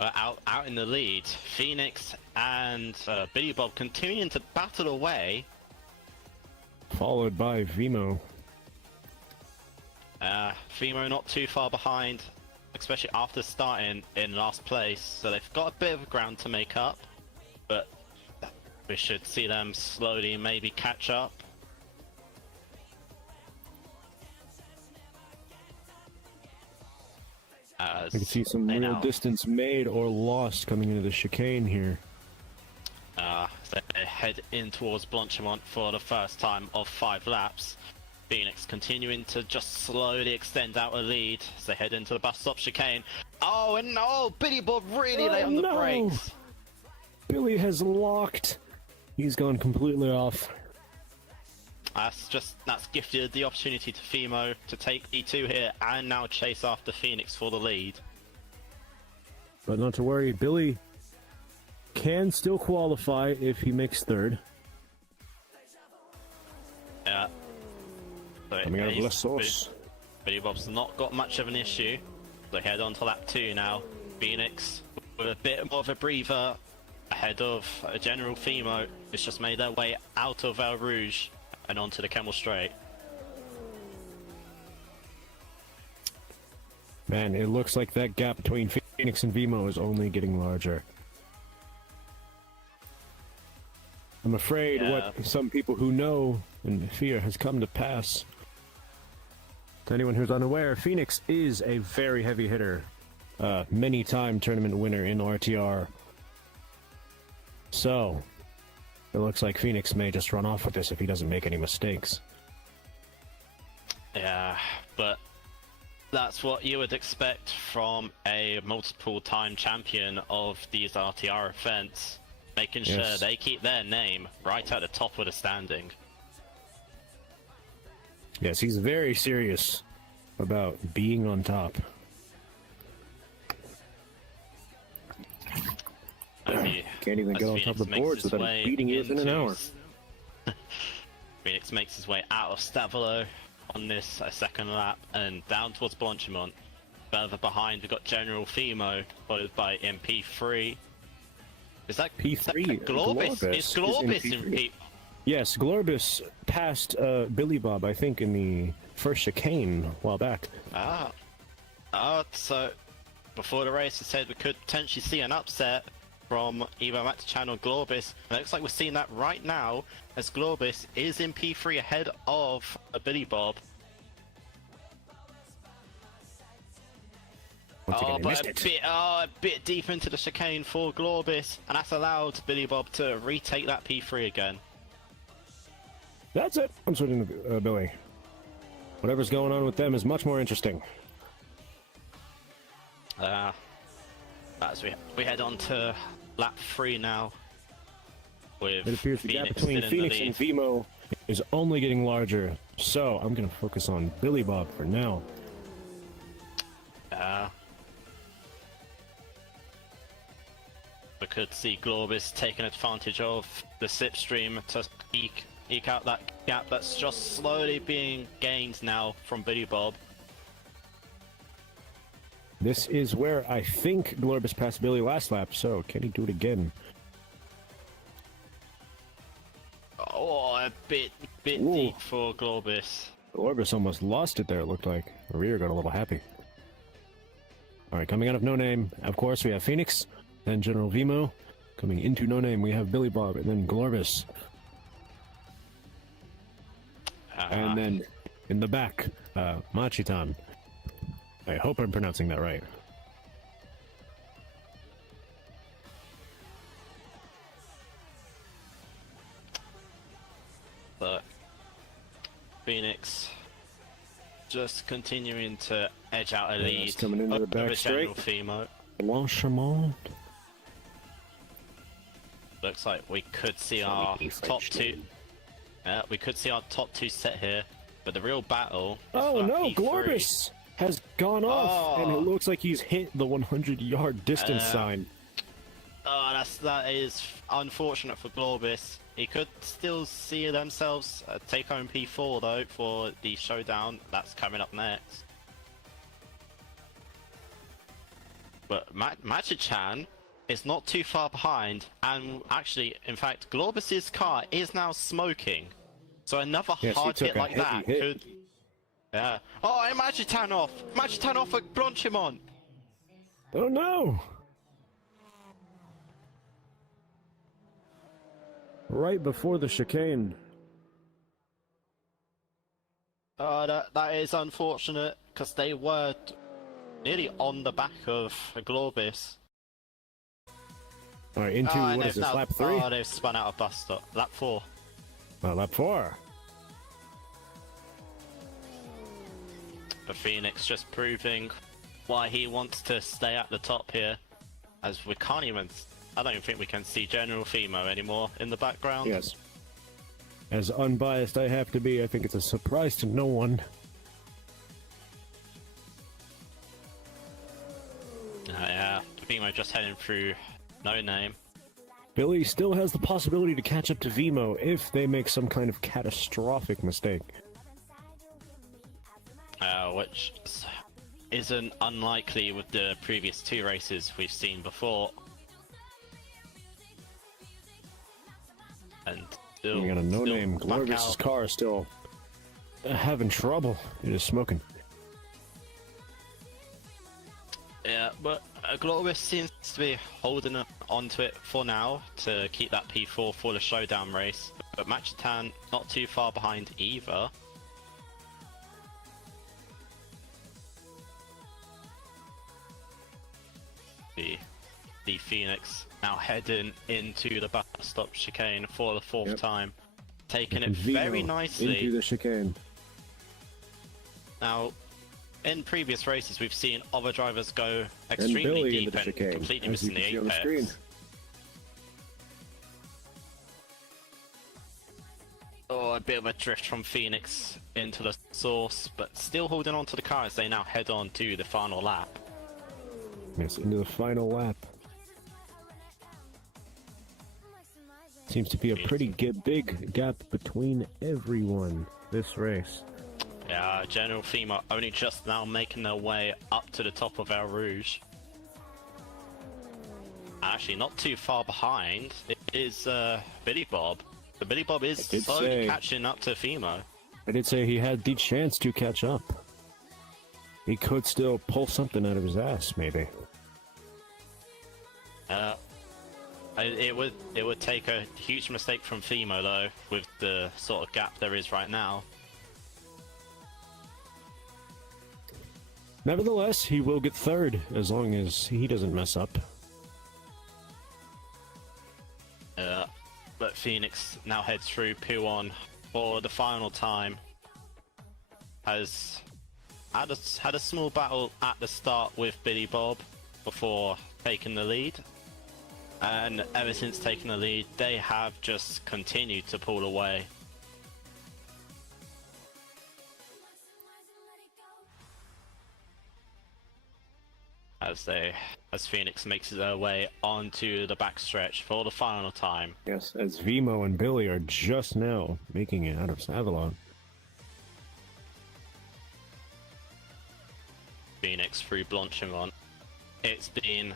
Out in the lead, Phoenix and Billy Bob continuing to battle away. Followed by Vimo. Vimo not too far behind, especially after starting in last place, so they've got a bit of ground to make up, but we should see them slowly maybe catch up. I can see some real distance made or lost coming into the chicane here. They head in towards Blanchimont for the first time of 5 laps. Phoenix continuing to just slowly extend out a lead as they head into the bus stop chicane. Oh, and no! Billy Bob really late on the brakes. Billy has locked. He's gone completely off. That's gifted the opportunity to Fimo to take E2 here and now chase after Phoenix for the lead. But not to worry, Billy can still qualify if he makes third. Yeah. So coming out of La Sauce. Billy Bob's not got much of an issue. They head on to lap 2 now. Phoenix with a bit more of a breather ahead of General Fimo. It's just made their way out of El Rouge and onto the Camel Straight. Man, it looks like that gap between Phoenix and Vimo is only getting larger. I'm afraid what some people who know and fear has come to pass. To anyone who's unaware, Phoenix is a very heavy hitter. Many-time tournament winner in RTR. So, it looks like Phoenix may just run off with this if he doesn't make any mistakes. Yeah, but That's what you would expect from a multiple-time champion of these RTR events, making sure they keep their name right at the top of the standing. Yes, he's very serious about being on top. Can't even get on top of the boards without beating you within an hour. Phoenix makes his way out of Stavolo on this second lap and down towards Blanchimont. Further behind, we've got General Fimo, followed by MP3. Is that P3? Glorbis? Is Glorbis in P? Yes, Glorbis passed Billy Bob, I think, in the first chicane a while back. So before the race, it said we could potentially see an upset from either Matachan or Glorbis. And it looks like we're seeing that right now, as Glorbis is in P3 ahead of Billy Bob. But a bit deep into the chicane for Glorbis, and that's allowed Billy Bob to retake that P3 again. That's it. I'm switching to Billy. Whatever's going on with them is much more interesting. As we head on to lap 3 now. With it appears the gap between Phoenix and Vimo is only getting larger, so I'm going to focus on Billy Bob for now. We could see Glorbis taking advantage of the slipstream to eke out that gap that's just slowly being gained now from Billy Bob. This is where I think Glorbis passed Billy last lap, so can he do it again? Oh, a bit deep for Glorbis. Glorbis almost lost it there, it looked like. Rear got a little happy. Alright, coming out of No Name, of course, we have Phoenix, then General Vimo. Coming into No Name, we have Billy Bob, and then Glorbis. And then, in the back, Machitan. I hope I'm pronouncing that right. But Phoenix just continuing to edge out a lead. Coming into the back straight. Blanchimont. Looks like we could see our top two. We could see our top two set here, but the real battle. Oh no, Glorbis has gone off, and it looks like he's hit the 100-yard distance sign. Oh, that is unfortunate for Glorbis. He could still see themselves take home P4 though for the showdown that's coming up next. But Machichan is not too far behind, and actually, in fact, Glorbis's car is now smoking. So another hard hit like that could. Yeah. Oh, and Machitan off! Machitan off at Blanchimont! Oh no! Right before the chicane. That is unfortunate, because they were nearly on the back of Glorbis. Alright, into, what is this, lap 3? Oh, they've spun out of bus stop. Lap 4. Lap 4. The Phoenix just proving why he wants to stay at the top here, as we can't even. I don't even think we can see General Fimo anymore in the background. Yes. As unbiased I have to be, I think it's a surprise to no one. Yeah, Fimo just heading through No Name. Billy still has the possibility to catch up to Vimo if they make some kind of catastrophic mistake. Which isn't unlikely with the previous 2 races we've seen before. And still, we got a No Name. Glorbis' car is still having trouble. It is smoking. Yeah, but Glorbis seems to be holding onto it for now to keep that P4 for the showdown race. But Machitan not too far behind either. The Phoenix now heading into the bus stop chicane for the 4th time, taking it very nicely into the chicane. Now, in previous races, we've seen other drivers go And extremely Billy deep into the and chicane, completely as you missing the can see on the screen. apex. Oh, a bit of a drift from Phoenix into the source, but still holding on to the car as they now head on to the final lap. Yes, into the final lap. Seems to be a pretty big gap between everyone this race. Yeah, General theme are only just now making their way up to the top of El Rouge. Actually, not too far behind is Billy Bob. The Billy Bob is slowly catching up to Fimo. I did say he had the chance to catch up. He could still pull something out of his ass, maybe. It would take a huge mistake from Fimo though, with the sort of gap there is right now. Nevertheless, he will get third as long as he doesn't mess up. But Phoenix now heads through P1 for the final time. Has had a small battle at the start with Billy Bob before taking the lead. And ever since taking the lead, they have just continued to pull away. As Phoenix makes their way onto the backstretch for the final time. Yes, as Vimo and Billy are just now making it out of Savalon. Phoenix through Blanchimont. It's been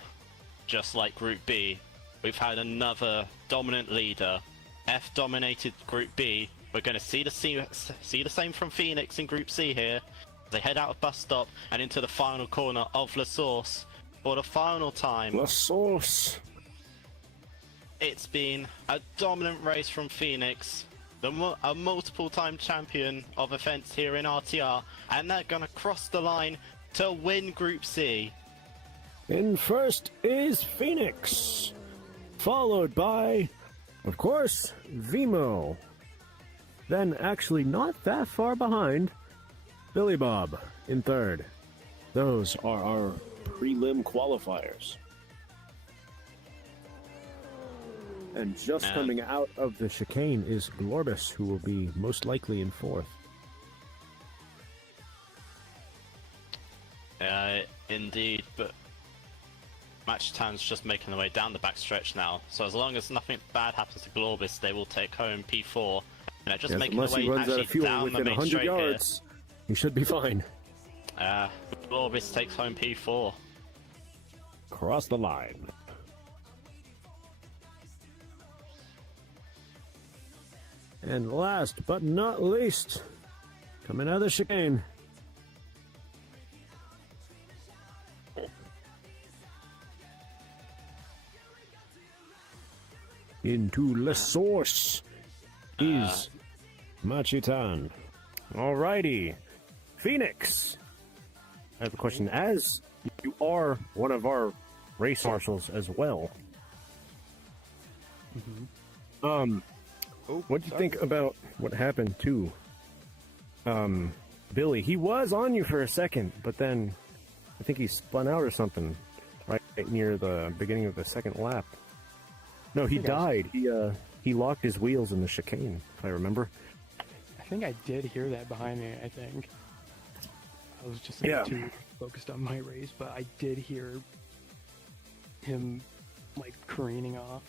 just like Group B. We've had another dominant leader. F dominated Group B. We're going to see the same from Phoenix in Group C here. They head out of bus stop and into the final corner of La Source for the final time. La Source. It's been a dominant race from Phoenix, a multiple-time champion of events here in RTR, and they're going to cross the line to win Group C. In first is Phoenix, followed by, of course, Vimo. Then, actually not that far behind, Billy Bob in third. Those are our prelim qualifiers. And just coming out of the chicane is Glorbus, who will be most likely in fourth. Indeed, but Matchtan's just making their way down the backstretch now. So as long as nothing bad happens to Glorbus, they will take home P4. And just making their way actually down the main straight yards, he should be fine. Glorbus takes home P4. Cross the line. And last but not least, coming out of the chicane, into La Source is Machitan. Alrighty, Phoenix. I have a question. As you are one of our race marshals as well, what do you think about what happened to Billy? He was on you for a second, but then I think he spun out or something right near the beginning of the second lap. No, he died. He locked his wheels in the chicane, if I remember. I think I did hear that behind me, I think. I was just too focused on my race, but I did hear him, like, careening off.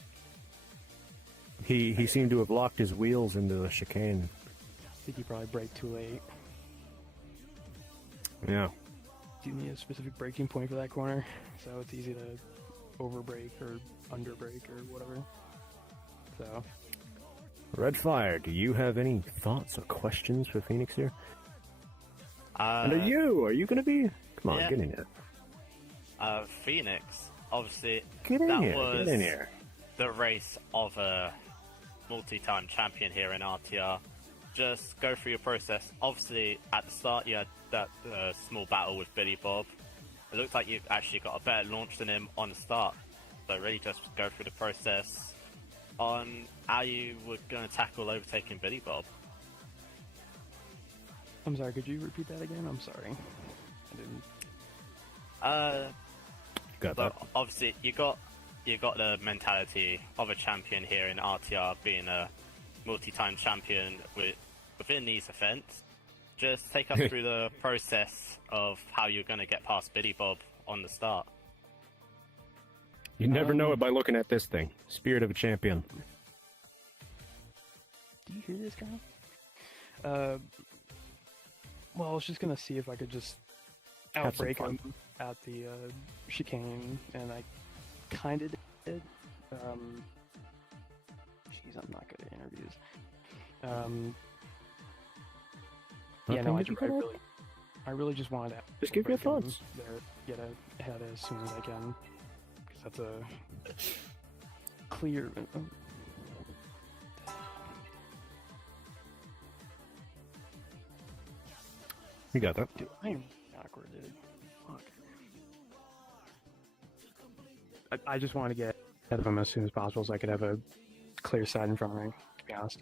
He seemed to have locked his wheels into the chicane. I think he probably braked too late. Yeah. Do you need a specific braking point for that corner? So it's easy to over-brake or under-brake or whatever. So... Red Fire, do you have any thoughts or questions for Phoenix here? And are you going to be... Come on, get in here. Phoenix, obviously, Get in here. The race of a multi-time champion here in RTR. Just go through your process. Obviously, at the start, you had that small battle with Billy Bob. It looks like you've actually got a better launch than him on the start. So really just go through the process on how you were going to tackle overtaking Billy Bob. I'm sorry, could you repeat that again? I'm sorry. Got but that. obviously you got the mentality of a champion here in RTR, being a multi-time champion within these events. Just take us through the process of how you're going to get past Billy Bob on the start. You never know it by looking at this thing. Spirit of a champion. Do you hear this guy? Well, I was just gonna see if I could just outbreak him at the chicane, and I kind of did. Jeez, I'm not good at interviews. Yeah, no, I really just wanted to just give your thoughts. Get ahead as soon as I can, because that's a clear. You got that. Dude, I am awkward, dude. Fuck. I just want to get ahead of him as soon as possible so I could have a clear side in front of me, to be honest.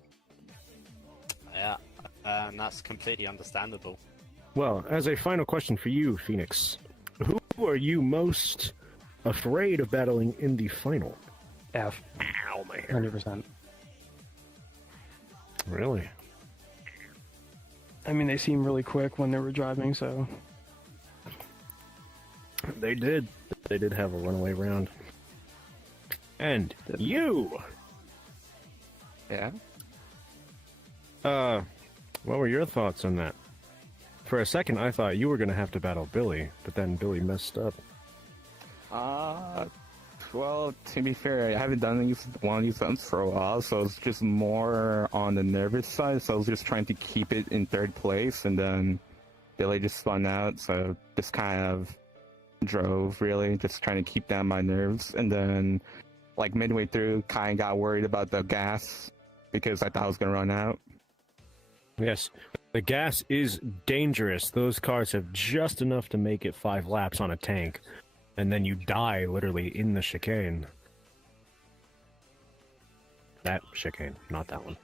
Yeah, that's completely understandable. Well, as a final question for you, Phoenix, who are you most afraid of battling in the final? F. Ow, my hair. 100%. Really? I mean, they seem really quick when they were driving, so... They did. They did have a runaway round. And you! Yeah? What were your thoughts on that? For a second, I thought you were going to have to battle Billy, but then Billy messed up. Well, to be fair, I haven't done one of these events for a while, so it's just more on the nervous side, so I was just trying to keep it in third place, and then Billy just spun out, so just kind of drove, really, just trying to keep down my nerves, and then, like, midway through, kind of got worried about the gas, because I thought I was going to run out. Yes, the gas is dangerous. Those cars have just enough to make it 5 laps on a tank. And then you die literally in the chicane. That chicane, not that one.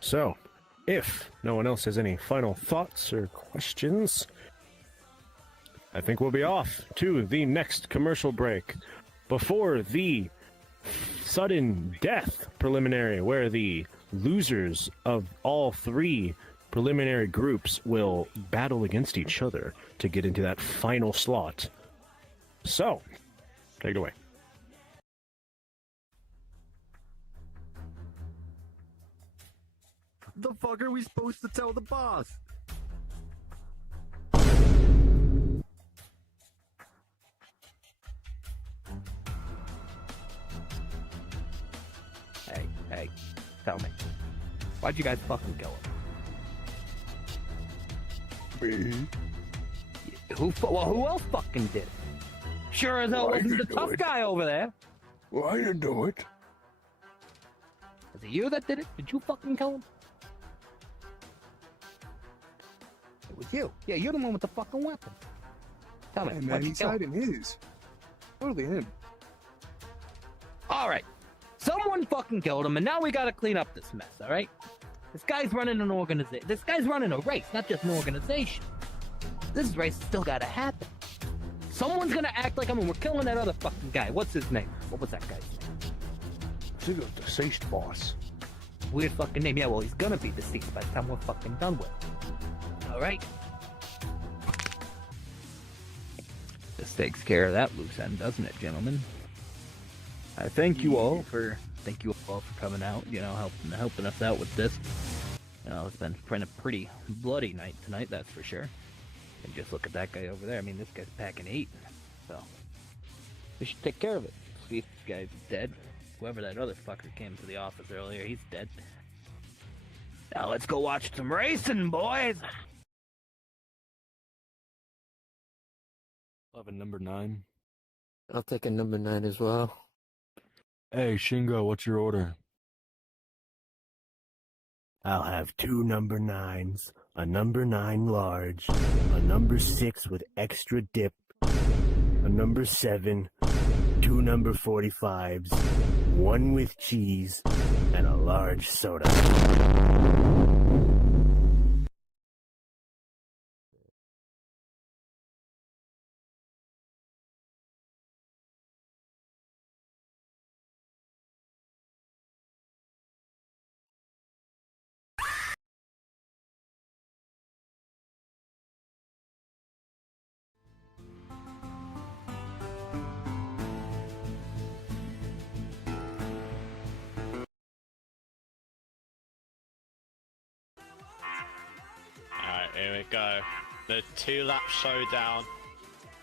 So, if no one else has any final thoughts or questions, I think we'll be off to the next commercial break before the sudden death preliminary, where the losers of all 3 preliminary groups will battle against each other to get into that final slot. So, take it away. The fuck are we supposed to tell the boss? Hey, tell me. Why'd you guys fucking kill him? Who else fucking did it? Sure as hell wasn't the tough guy over there. Well, I didn't do it. Was it you that did it? Did you fucking kill him? It was you. Yeah, you're the one with the fucking weapon. Tell me, Hey, man, why'd you he's kill him? hiding his. Totally him. Alright. Someone fucking killed him, and now we gotta clean up this mess, alright? This guy's running an organization. This guy's running a race, not just an organization. This race still gotta happen. Someone's gonna act like we're killing that other fucking guy. What's his name? What was that guy's name? He's a deceased boss. Weird fucking name. Yeah, well, he's gonna be deceased by the time we're fucking done with it. Alright? This takes care of that loose end, doesn't it, gentlemen? I thank you all for coming out, you know, helping us out with this. You know, it's been a pretty bloody night tonight, that's for sure. And just look at that guy over there. I mean, this guy's packing 8. So we should take care of it. See if this guy's dead. Whoever that other fucker came to the office earlier, he's dead. Now let's go watch some racing, boys. I'll have a number 9. I'll take a number 9 as well. Hey, Shingo, what's your order? I'll have 2 number 9s, a number 9 large, a number 6 with extra dip, a number 7, 2 number 45s, 1 with cheese, and a large soda. Here we go. The 2-lap showdown.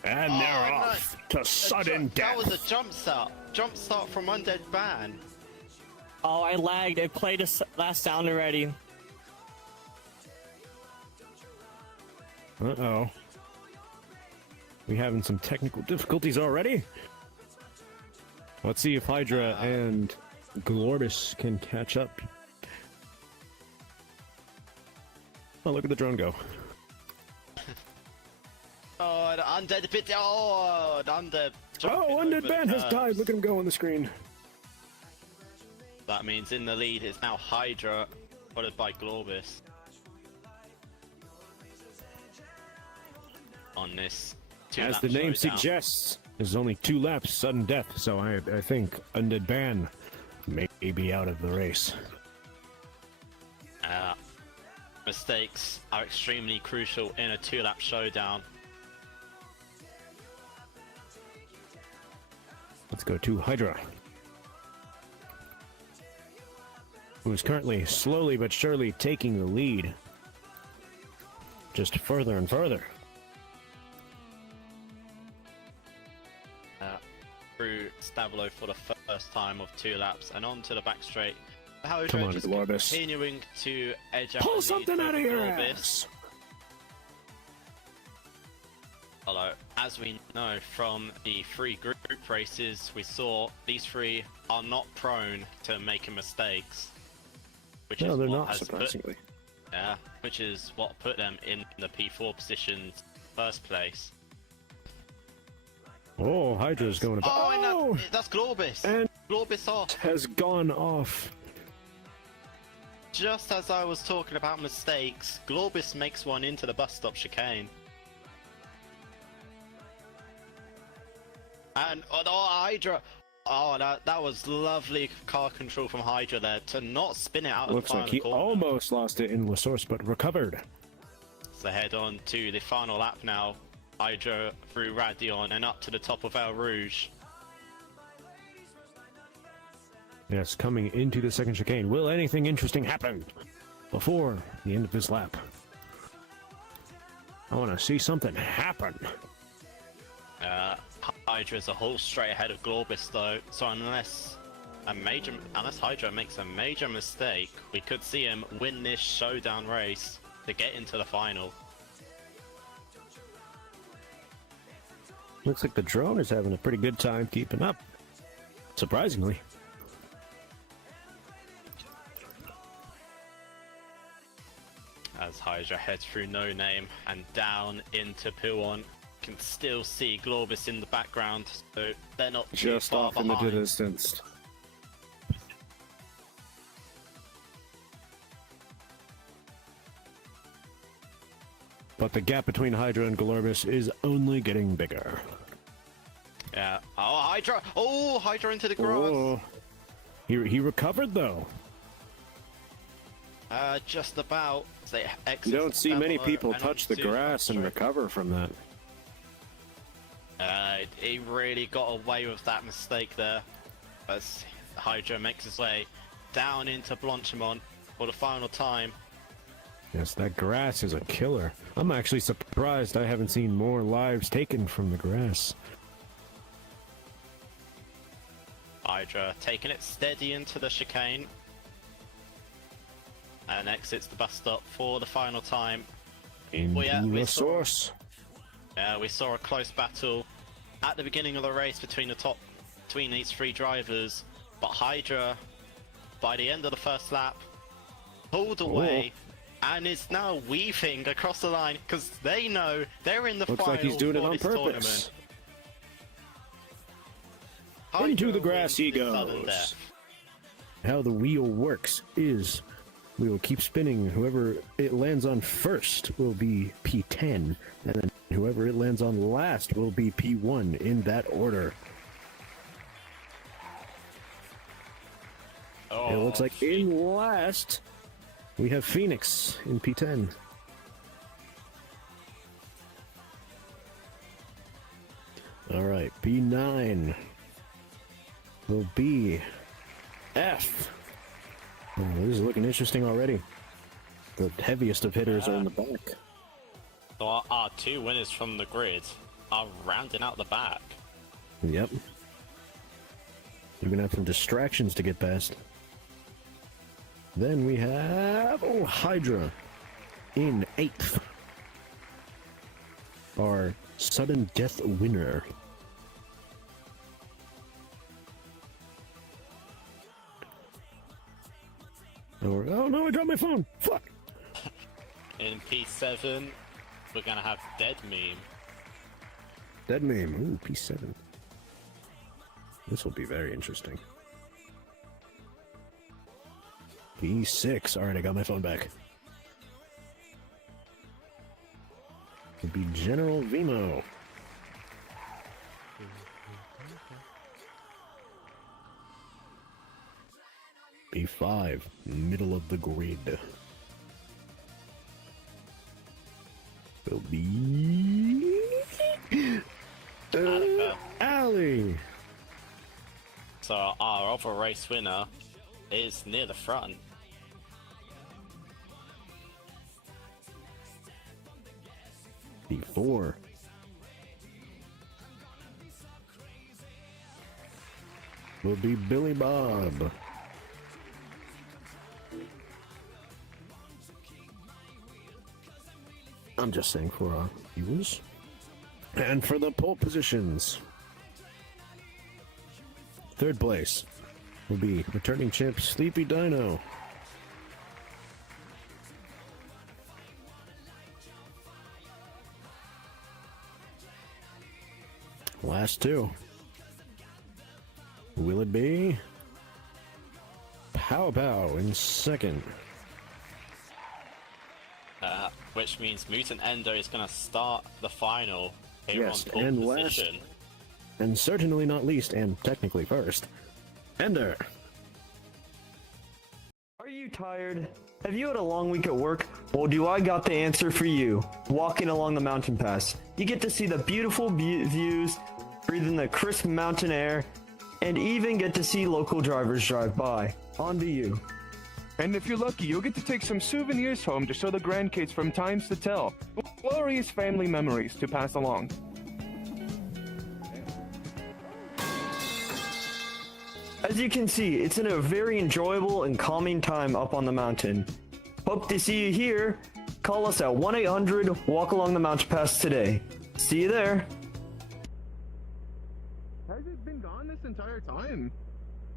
And they're off to sudden death. That was a jump start. Jump start from Undead Ban. Oh, I lagged. I played a last sound already. Uh-oh. We having some technical difficulties already? Let's see if Hydra and Glorbis can catch up. Oh, look at the drone go. Oh, the Undead bit. Oh, the Undead. Oh, Undead Ban has died. Look at him go on the screen. That means in the lead is now Hydra, followed by Glorbis. On this 2-lap As the name showdown. suggests, there's only 2 laps, sudden death, so I think Undead Ban may be out of the race. Mistakes are extremely crucial in a 2-lap showdown. Let's go to Hydra, who is currently slowly but surely taking the lead. Just further and further. Through Stablo for the first time of 2 laps and on to the back straight. Hydra Come on, just Glorbis. continuing to edge out. Pull the something lead out of with your Glorbis. ass! Although, as we know from the 3 group races we saw, these 3 are not prone to making mistakes. Which No, is they're what not, has surprisingly. which is what put them in the P4 position first place. Oh, Hydra's going about. Oh, and that's Glorbis! And Glorbis off! has gone off. Just as I was talking about mistakes, Glorbis makes one into the bus stop chicane. And Hydra! Oh, that was lovely car control from Hydra there to not spin it out of Looks the like final he corner. almost lost it in La Source, but recovered. So head on to the final lap now. Hydra through Radion and up to the top of El Rouge. Yes, coming into the second chicane. Will anything interesting happen before the end of this lap? I want to see something happen. Hydra's a whole straight ahead of Glorbis though, so unless Hydra makes a major mistake, we could see him win this showdown race to get into the final. Looks like the drone is having a pretty good time keeping up. Surprisingly. As Hydra heads through No Name and down into Puon, can still see Glorbis in the background, so they're not too Just far off in the behind. distance. But the gap between Hydra and Glorbis is only getting bigger. Yeah. Oh, Hydra! Oh, Hydra into the grass! Oh. He recovered though. Just about. You don't see many people touch the grass and recover from that. He really got away with that mistake there, as Hydra makes his way down into Blanchimont for the final time. Yes, that grass is a killer. I'm actually surprised I haven't seen more lives taken from the grass. Hydra taking it steady into the chicane and exits the bus stop for the final time. Into the source. Yeah, we saw a close battle at the beginning of the race between these 3 drivers, but Hydra, by the end of the first lap, pulled away and is now weaving across the line because they know they're in the Looks final like he's doing it for on this purpose. tournament. Into the Hydra grass he wins this sudden goes. death. How the wheel works is we will keep spinning. Whoever it lands on first will be P10, and then whoever it lands on last will be P1 in that order. Oh, It looks like in last we have Phoenix in P10. Alright, P9 will be F. Oh, this is looking interesting already. The heaviest of hitters are in the back. So our two winners from the grid are rounding out the back. Yep. You're gonna have some distractions to get past. Then we have Hydra in 8th. Our sudden death winner. Oh no, I dropped my phone! Fuck! In P7, we're gonna have Dead Meme. Dead Meme, ooh, P7. This will be very interesting. P6, alright, I got my phone back. It'd be General Vimo. P5, middle of the grid. Will be Alley. So our other race winner is near the front. P4. Will be Billy Bob. I'm just saying for our viewers. And for the pole positions. 3rd place will be returning champ Sleepy Dino. Last 2. Will it be Pow Pow in 2nd? Which means Mutant Endo is going to start the final here Yes, on pole and position. last, and certainly not least, and technically first, Ender. Are you tired? Have you had a long week at work? Well, do I got the answer for you. Walking along the mountain pass. You get to see the beautiful views, breathe in the crisp mountain air, and even get to see local drivers drive by. On to you. And if you're lucky, you'll get to take some souvenirs home to show the grandkids from times to tell. Glorious family memories to pass along. As you can see, it's in a very enjoyable and calming time up on the mountain. Hope to see you here. Call us at 1-800 Walk Along the Mountain Pass today. See you there. Has it been gone this entire time?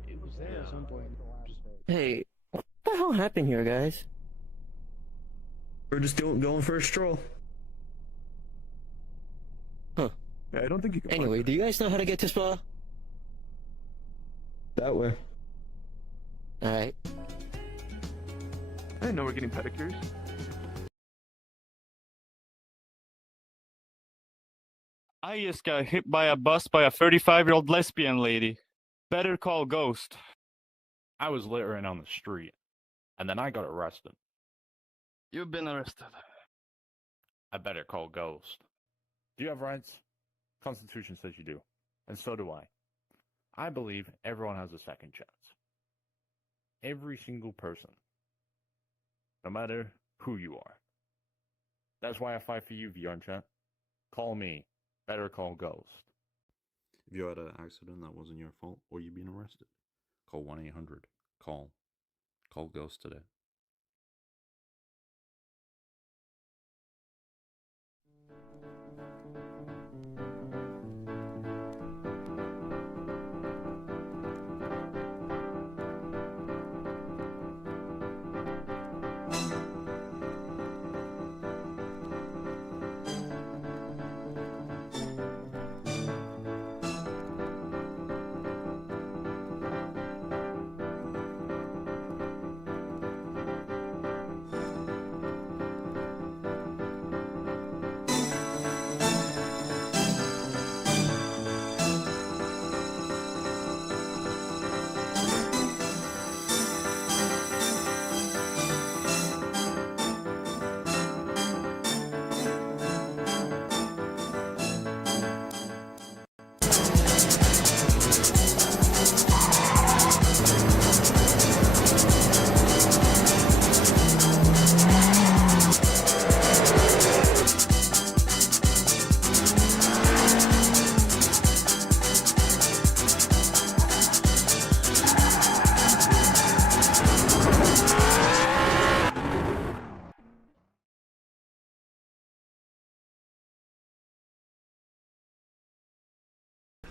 It was there at some point. Hey, what the hell happened here, guys? We're just going for a stroll. Huh. Yeah, I don't think you can. Anyway, do you guys know how to get to Spa? That way. Alright. I didn't know we're getting pedicures. I just got hit by a bus by a 35-year-old lesbian lady. Better call Ghost. I was littering on the street, and then I got arrested. You've been arrested. I better call Ghost. Do you have rights? Constitution says you do, and so do I. I believe everyone has a second chance. Every single person. No matter who you are. That's why I fight for you, VRChat. Call me. Better call Ghost. If you had an accident that wasn't your fault or you've been arrested, call 1-800. Call Ghost today.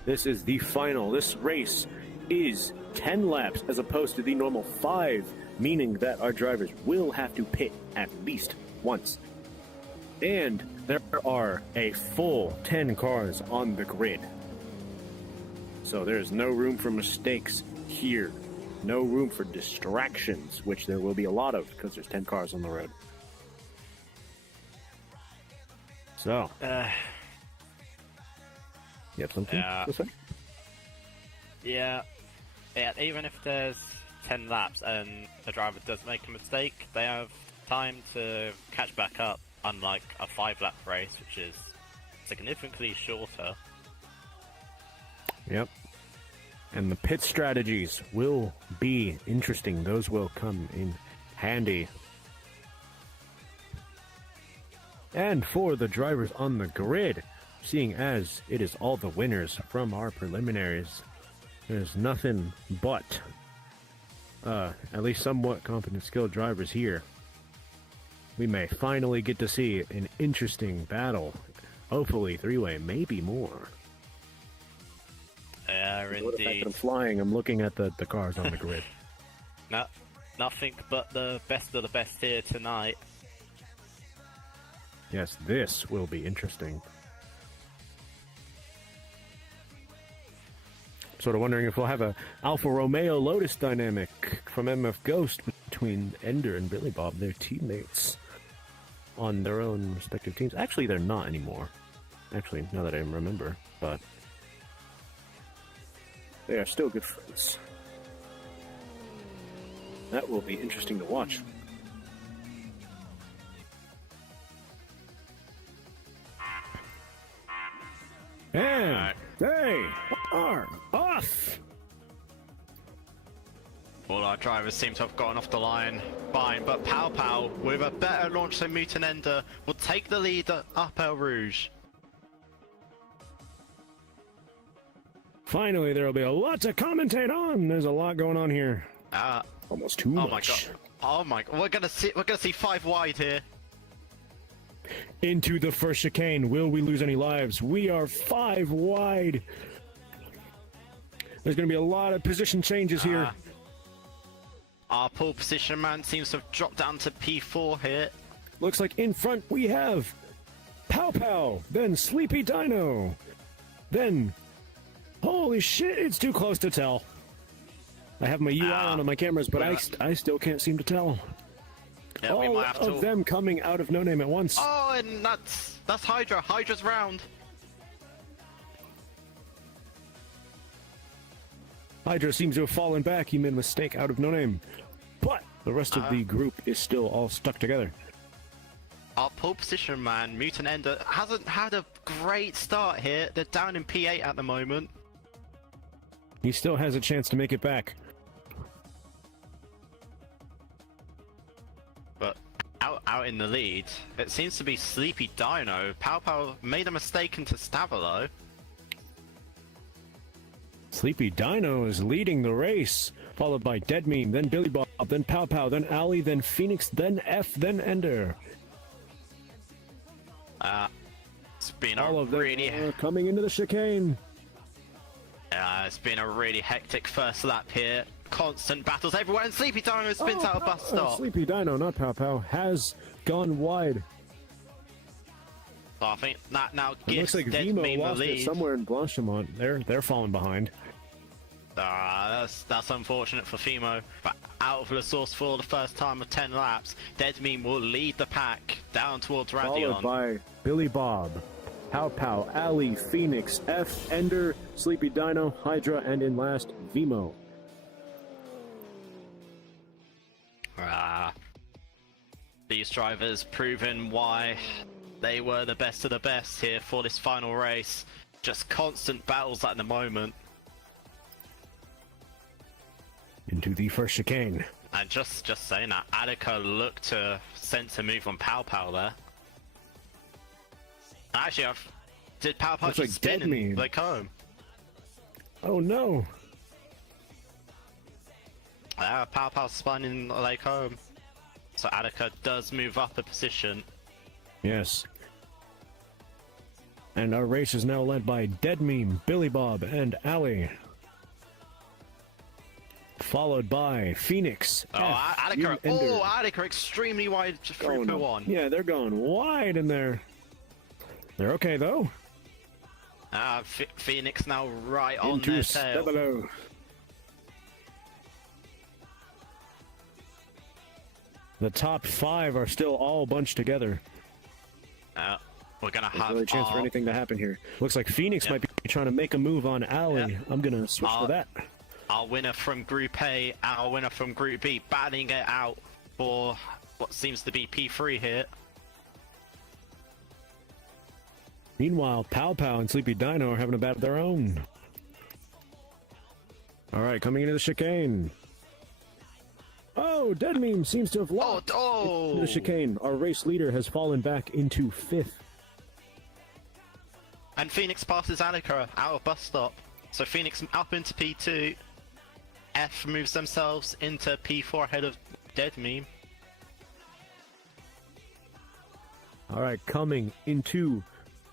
This is the final. This race is 10 laps as opposed to the normal 5, meaning that our drivers will have to pit at least once. And there are a full 10 cars on the grid. So there's no room for mistakes here. No room for distractions, which there will be a lot of because there's 10 cars on the road. So, you have something to say? Yeah, even if there's 10 laps and the driver does make a mistake, they have time to catch back up, unlike a 5-lap race, which is significantly shorter. Yep. And the pit strategies will be interesting. Those will come in handy. And for the drivers on the grid, seeing as it is all the winners from our preliminaries, there's nothing but at least somewhat competent, skilled drivers here. We may finally get to see an interesting battle. Hopefully 3-way, maybe more. Yeah, The fact that indeed. I'm flying, I'm looking at the cars on the grid. No, nothing but the best of the best here tonight. Yes, this will be interesting. Sort of wondering if we'll have a Alfa Romeo Lotus dynamic from MF Ghost between Ender and Billy Bob, their teammates, on their own respective teams. Actually, they're not anymore. Actually, now that I remember, but they are still good friends. That will be interesting to watch. And they are off! All our drivers seem to have gotten off the line fine, but Pow Pow, with a better launch than Mutant Ender, will take the lead up El Rouge. Finally, there will be a lot to commentate on. There's a lot going on here. Almost too much. Oh my god! Oh my! We're gonna see 5 wide here. Into the first chicane. Will we lose any lives? We are 5 wide. There's going to be a lot of position changes here. Our pole position man seems to have dropped down to P4 here. Looks like in front we have Pow Pow, then Sleepy Dino, then holy shit, it's too close to tell. I have my UI on my cameras, but I still can't seem to tell. Yeah, we All might have of to... them coming out of no name at once. Oh, and that's Hydra. Hydra's round. Hydra seems to have fallen back. He made a mistake out of no name. But the rest of the group is still all stuck together. Our pole position man, Mutant Ender, hasn't had a great start here. They're down in P8 at the moment. He still has a chance to make it back. But out in the lead, it seems to be Sleepy Dino. Pow Pow made a mistake into Stavilo. Sleepy Dino is leading the race, followed by Dead Meme, then Billy Bob, then Pow Pow, then Ali, then Phoenix, then F, then Ender. It's been all a of them really are coming into the chicane. it's been a really hectic first lap here. Constant battles everywhere, and Sleepy Dino spins out a bus stop. Sleepy Dino, not Pow Pow, has gone wide. So I think that now It gives looks like Dead Vimo Meme the lost it lead. somewhere in Blanchimont. They're falling behind. That's unfortunate for Fimo, but out of the source for the first time of 10 laps, Dead Meme will lead the pack down towards Radion. Followed by Billy Bob, Pow Pow, Ali, Phoenix, F, Ender, Sleepy Dino, Hydra, and in last, Vimo. These drivers proving why they were the best of the best here for this final race. Just constant battles at the moment. Into the first chicane. And just saying that, Attica looked to sense a move on Pow Pow there. Actually, did Pow Pow Looks just like spin Dead Meme. and like home? Oh no! Pow Pow spun in Lake Home. So Attica does move up a position. Yes. And our race is now led by Dead Meme, Billy Bob, and Ali. Followed by Phoenix. Attica extremely wide through P1. Yeah, they're going wide in there. They're okay, though. Phoenix now right on Into their tail. Stebelo. The top 5 are still all bunched together. We're gonna There's have really a chance for anything to happen here. Looks like Phoenix might be trying to make a move on Ali. I'm gonna switch to that. Our winner from Group A, our winner from Group B, batting it out for what seems to be P3 here. Meanwhile, Pow Pow and Sleepy Dino are having a bat of their own. All right, coming into the chicane. Oh, Dead Meme seems to have locked into the chicane. Our race leader has fallen back into 5th. And Phoenix passes Attica out of bus stop. So Phoenix up into P2. F moves themselves into P4 ahead of Dead Meme. All right, coming into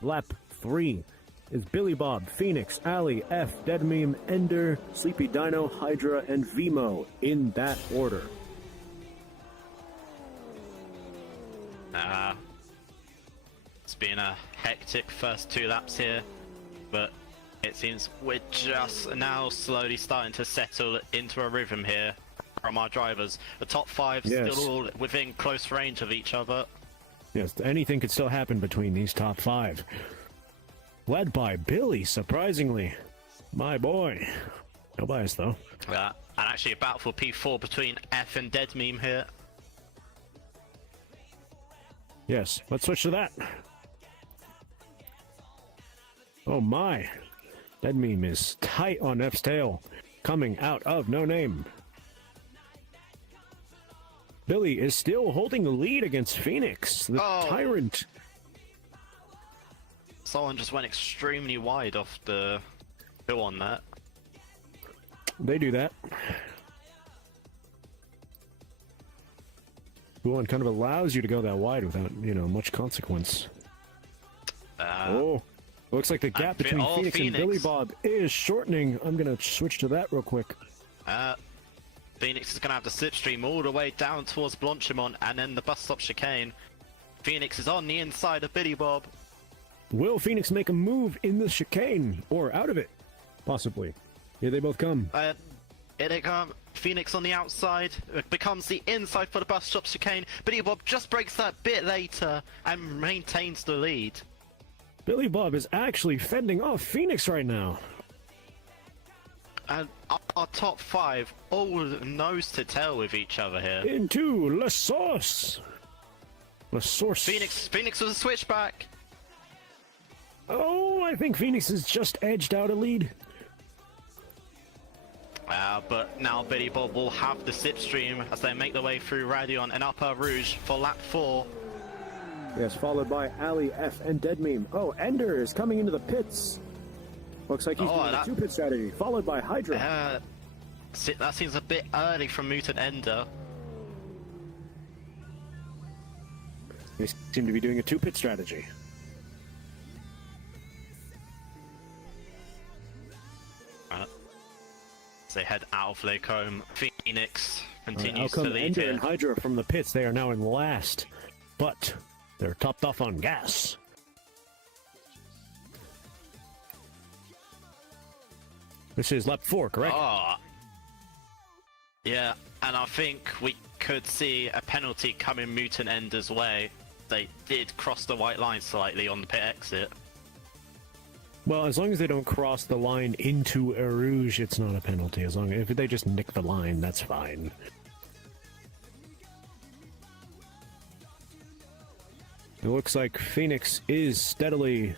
lap 3 is Billy Bob, Phoenix, Ali, F, Dead Meme, Ender, Sleepy Dino, Hydra, and Vimo in that order. It's been a hectic first 2 laps here, but it seems we're just now slowly starting to settle into a rhythm here from our drivers. The top 5 still all within close range of each other. Yes, anything could still happen between these top 5. Led by Billy, surprisingly. My boy. No bias, though. And actually a battle for P4 between F and Dead Meme here. Yes, let's switch to that. Oh my. Dead Meme is tight on F's tail. Coming out of No Name. Billy is still holding the lead against Phoenix, the Tyrant. Someone just went extremely wide off the hill on that. They do that. One kind of allows you to go that wide without, much consequence. Looks like the gap between Phoenix and Billy Bob is shortening. I'm going to switch to that real quick. Phoenix is going to have the slipstream all the way down towards Blanchimont and then the bus stop chicane. Phoenix is on the inside of Billy Bob. Will Phoenix make a move in the chicane or out of it? Possibly. Here they both come. Here they come. Phoenix on the outside. It becomes the inside for the bus stop chicane. Billy Bob just breaks that bit later and maintains the lead. Billy Bob is actually fending off Phoenix right now. And our top 5 all nose to tail with each other here. Into La Source. La Source. Phoenix with a switchback. Oh, I think Phoenix has just edged out a lead. But now Billy Bob will have the slipstream as they make their way through Radion and Upper Rouge for lap 4. Yes, followed by Ali, F, and Dead Meme. Oh, Ender is coming into the pits. Looks like he's doing a 2-pit strategy, followed by Hydra. That seems a bit early from Mutant Ender. They seem to be doing a 2-pit strategy. They head out of Lacombe. Phoenix continues to lead Ender here. and Hydra from the pits. They are now in last, but they're topped off on gas. This is lap 4, correct? Yeah, and I think we could see a penalty coming Mutant Ender's way. They did cross the white line slightly on the pit exit. Well, as long as they don't cross the line into Eau Rouge, it's not a penalty. If they just nick the line, that's fine. It looks like Phoenix is steadily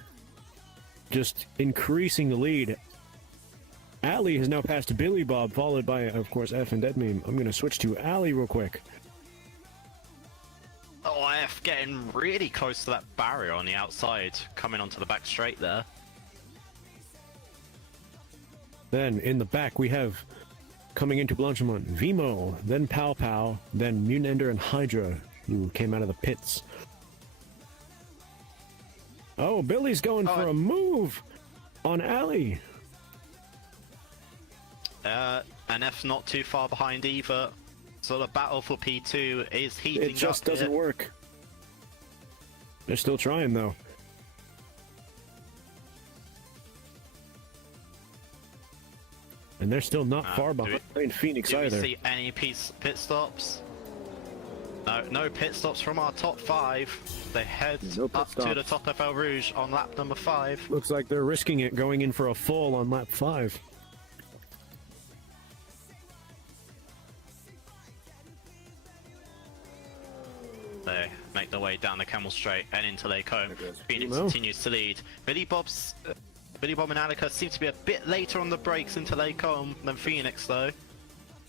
just increasing the lead. Ali has now passed Billy Bob, followed by, of course, F and Dead Meme. I'm going to switch to Ali real quick. Oh, F getting really close to that barrier on the outside, coming onto the back straight there. Then, in the back, we have, coming into Blanchimont, Vimo, then Pow Pow, then Mutant Ender and Hydra, who came out of the pits. Oh, Billy's going for a move on Ali. And F's not too far behind either. So the battle for P2 is heating up. It just doesn't work. They're still trying, though. And they're still not far behind Phoenix either. Do we see any pit stops? No, no pit stops from our top 5. They head up to the top of El Rouge on lap number 5. Looks like they're risking it, going in for a fall on lap 5. They make their way down the Camel Straight and into Lake Home. Phoenix continues to lead. Billy Bob and Alika seem to be a bit later on the brakes into Lake Home than Phoenix, though.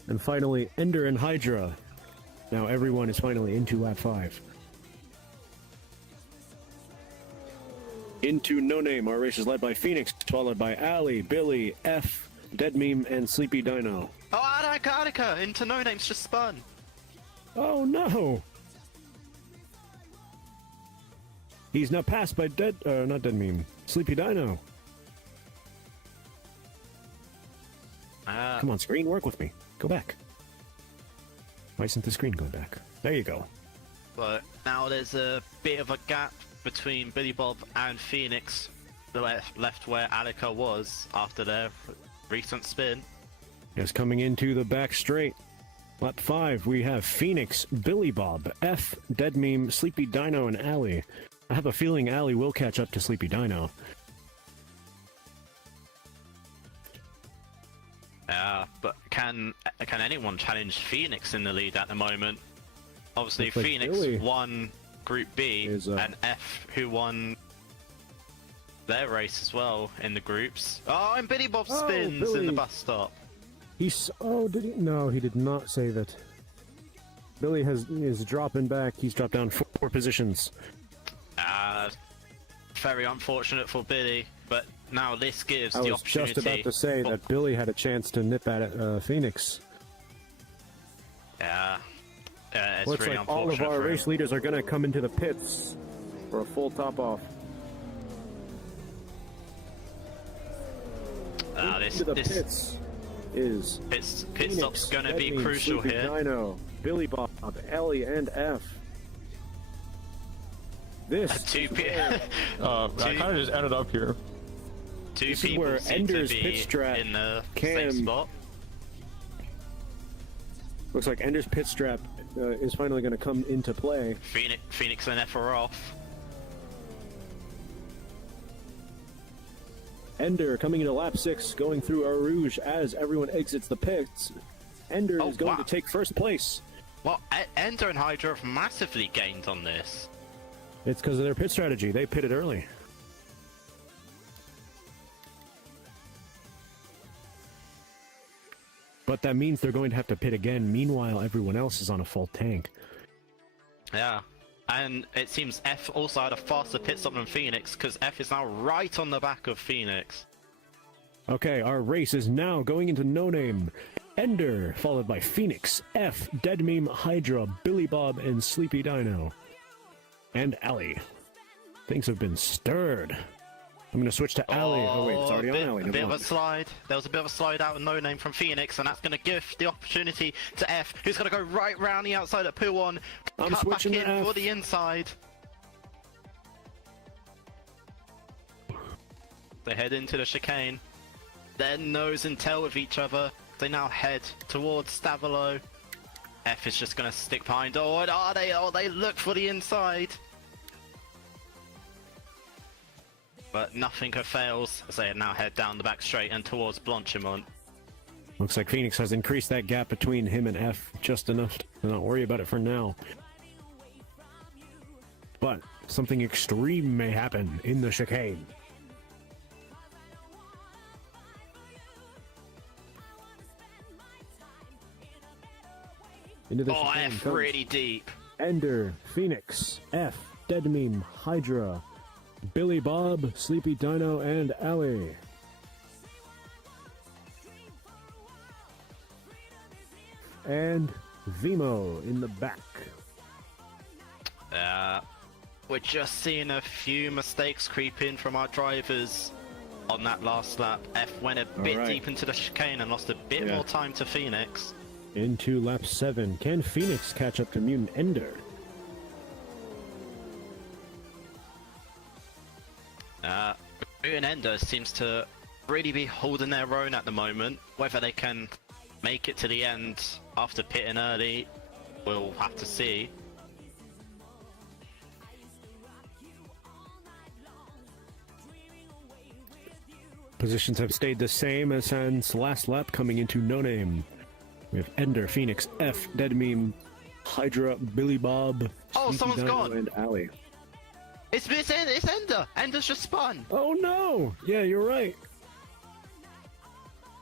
And finally, Ender and Hydra. Now everyone is finally into lap 5. Into No Name, our race is led by Phoenix, followed by Ali, Billy, F, Dead Meme, and Sleepy Dino. Oh, Alika! Into No Name's just spun! Oh no! He's now passed by not Dead Meme, Sleepy Dino. Come on, screen, work with me. Go back. Why isn't the screen going back? There you go. But now there's a bit of a gap between Billy Bob and Phoenix, the left where Alika was after their recent spin. Yes, coming into the back straight. Lap 5, we have Phoenix, Billy Bob, F, Dead Meme, Sleepy Dino, and Ali. I have a feeling Ali will catch up to Sleepy Dino. But can anyone challenge Phoenix in the lead at the moment? Obviously, Looks like Phoenix Billy won Group B, and F, who won their race as well in the groups. Oh, and Billy Bob spins in the bus stop. Did he? No, he did not save it. Billy is dropping back. He's dropped down 4 positions. Very unfortunate for Billy, but now this gives I the was opportunity. just about to say that Billy had a chance to nip at Phoenix. It's Looks really like all of unfortunate our for race him. leaders are going to come into the pits for a full top off. Into the pits is pit stop's going to be crucial Sleepy here. Dino, Billy Bob, Ellie, and F. This I kind of just ended up here. This is where Ender's pit strap in the same spot. Looks like Ender's pit strap is finally going to come into play. Phoenix and F are off. Ender coming into lap 6, going through Eau Rouge as everyone exits the pits. Ender is going to take first place. Well, Ender and Hydra have massively gained on this. It's because of their pit strategy. They pitted early. But that means they're going to have to pit again. Meanwhile, everyone else is on a full tank. Yeah. And it seems F also had a faster pit stop than Phoenix, because F is now right on the back of Phoenix. Okay, our race is now going into No Name. Ender, followed by Phoenix, F, Dead Meme, Hydra, Billy Bob, and Sleepy Dino. And Ali. Things have been stirred. I'm going to switch to Ali. Oh, wait, it's already on Ali. A bit of a slide. There was a bit of a slide out of No Name from Phoenix, and that's going to give the opportunity to F, who's going to go right round the outside at P1. I'm cut back switching in to F. for the inside. They head into the chicane. They're nose and tail with each other. They now head towards Stavilo. F is just going to stick behind. Oh, and are they? Oh, they look for the inside. But nothing fails as they now head down the back straight and towards Blanchimont. Looks like Phoenix has increased that gap between him and F just enough to not worry about it for now. But something extreme may happen in the chicane. Into the chicane F comes really deep. Ender, Phoenix, F, Dead Meme, Hydra, Billy Bob, Sleepy Dino, and Ali. And Vimo in the back. we're just seeing a few mistakes creep in from our drivers on that last lap. F went a bit deep into the chicane and lost a bit more time to Phoenix. Into lap 7. Can Phoenix catch up to Mutant Ender? Mutant Ender seems to really be holding their own at the moment. Whether they can make it to the end after pitting early, we'll have to see. Positions have stayed the same as since last lap, coming into No Name. We have Ender, Phoenix, F, Dead Meme, Hydra, Billy Bob, Oh, someone's Dino, gone! and Alley. It's Ender! Ender's just spun! Oh no! Yeah, you're right.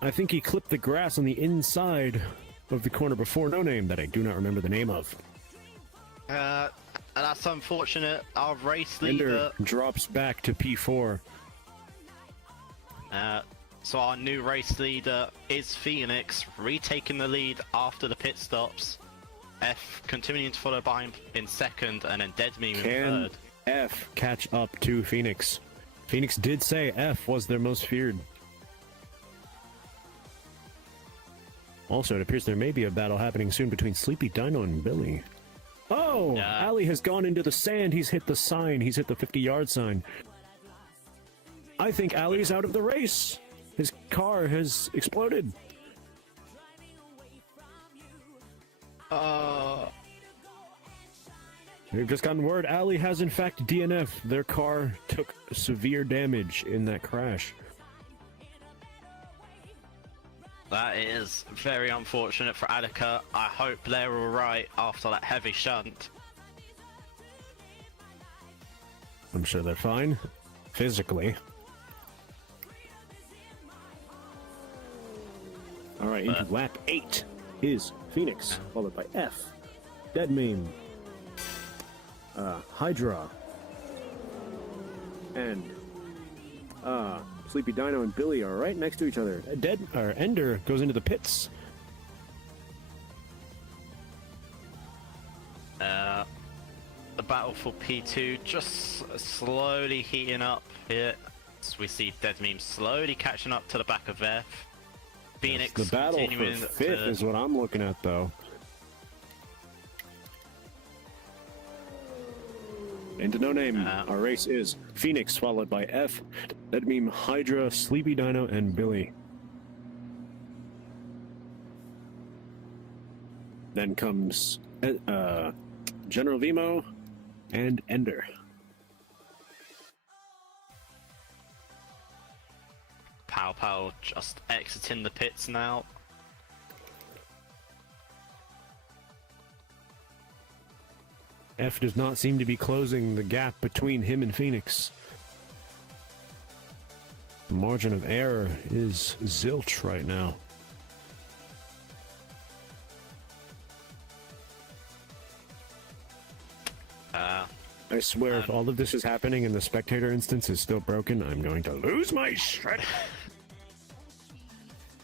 I think he clipped the grass on the inside of the corner before No Name that I do not remember the name of. That's unfortunate. Our race leader... Ender drops back to P4. So our new race leader is Phoenix, retaking the lead after the pit stops. F continuing to follow behind in second, and then Dead Meme in third. F catch up to Phoenix? Phoenix did say F was their most feared. Also, it appears there may be a battle happening soon between Sleepy Dino and Billy. Oh! Ali has gone into the sand. He's hit the sign. He's hit the 50-yard sign. I think Ali's out of the race. His car has exploded. We've just gotten word Ali has in fact DNF. Their car took severe damage in that crash. That is very unfortunate for Attica. I hope they're alright after that heavy shunt. I'm sure they're fine. Physically. Alright, into lap 8 is Phoenix, followed by F, Dead Meme, Hydra, and Sleepy Dino and Billy are right next to each other. Ender goes into the pits. The battle for P2 just slowly heating up here. So we see Dead Meme slowly catching up to the back of F. Phoenix The battle for continuing 5th is what I'm looking at, though. Into No Name. Our race is Phoenix, followed by F, Dead Meme, Hydra, Sleepy Dino, and Billy. Then comes General Vimo and Ender. Pow Pow just exiting the pits now. F does not seem to be closing the gap between him and Phoenix. The margin of error is zilch right now. I swear, if all of this is happening and the spectator instance is still broken, I'm going to lose my shit.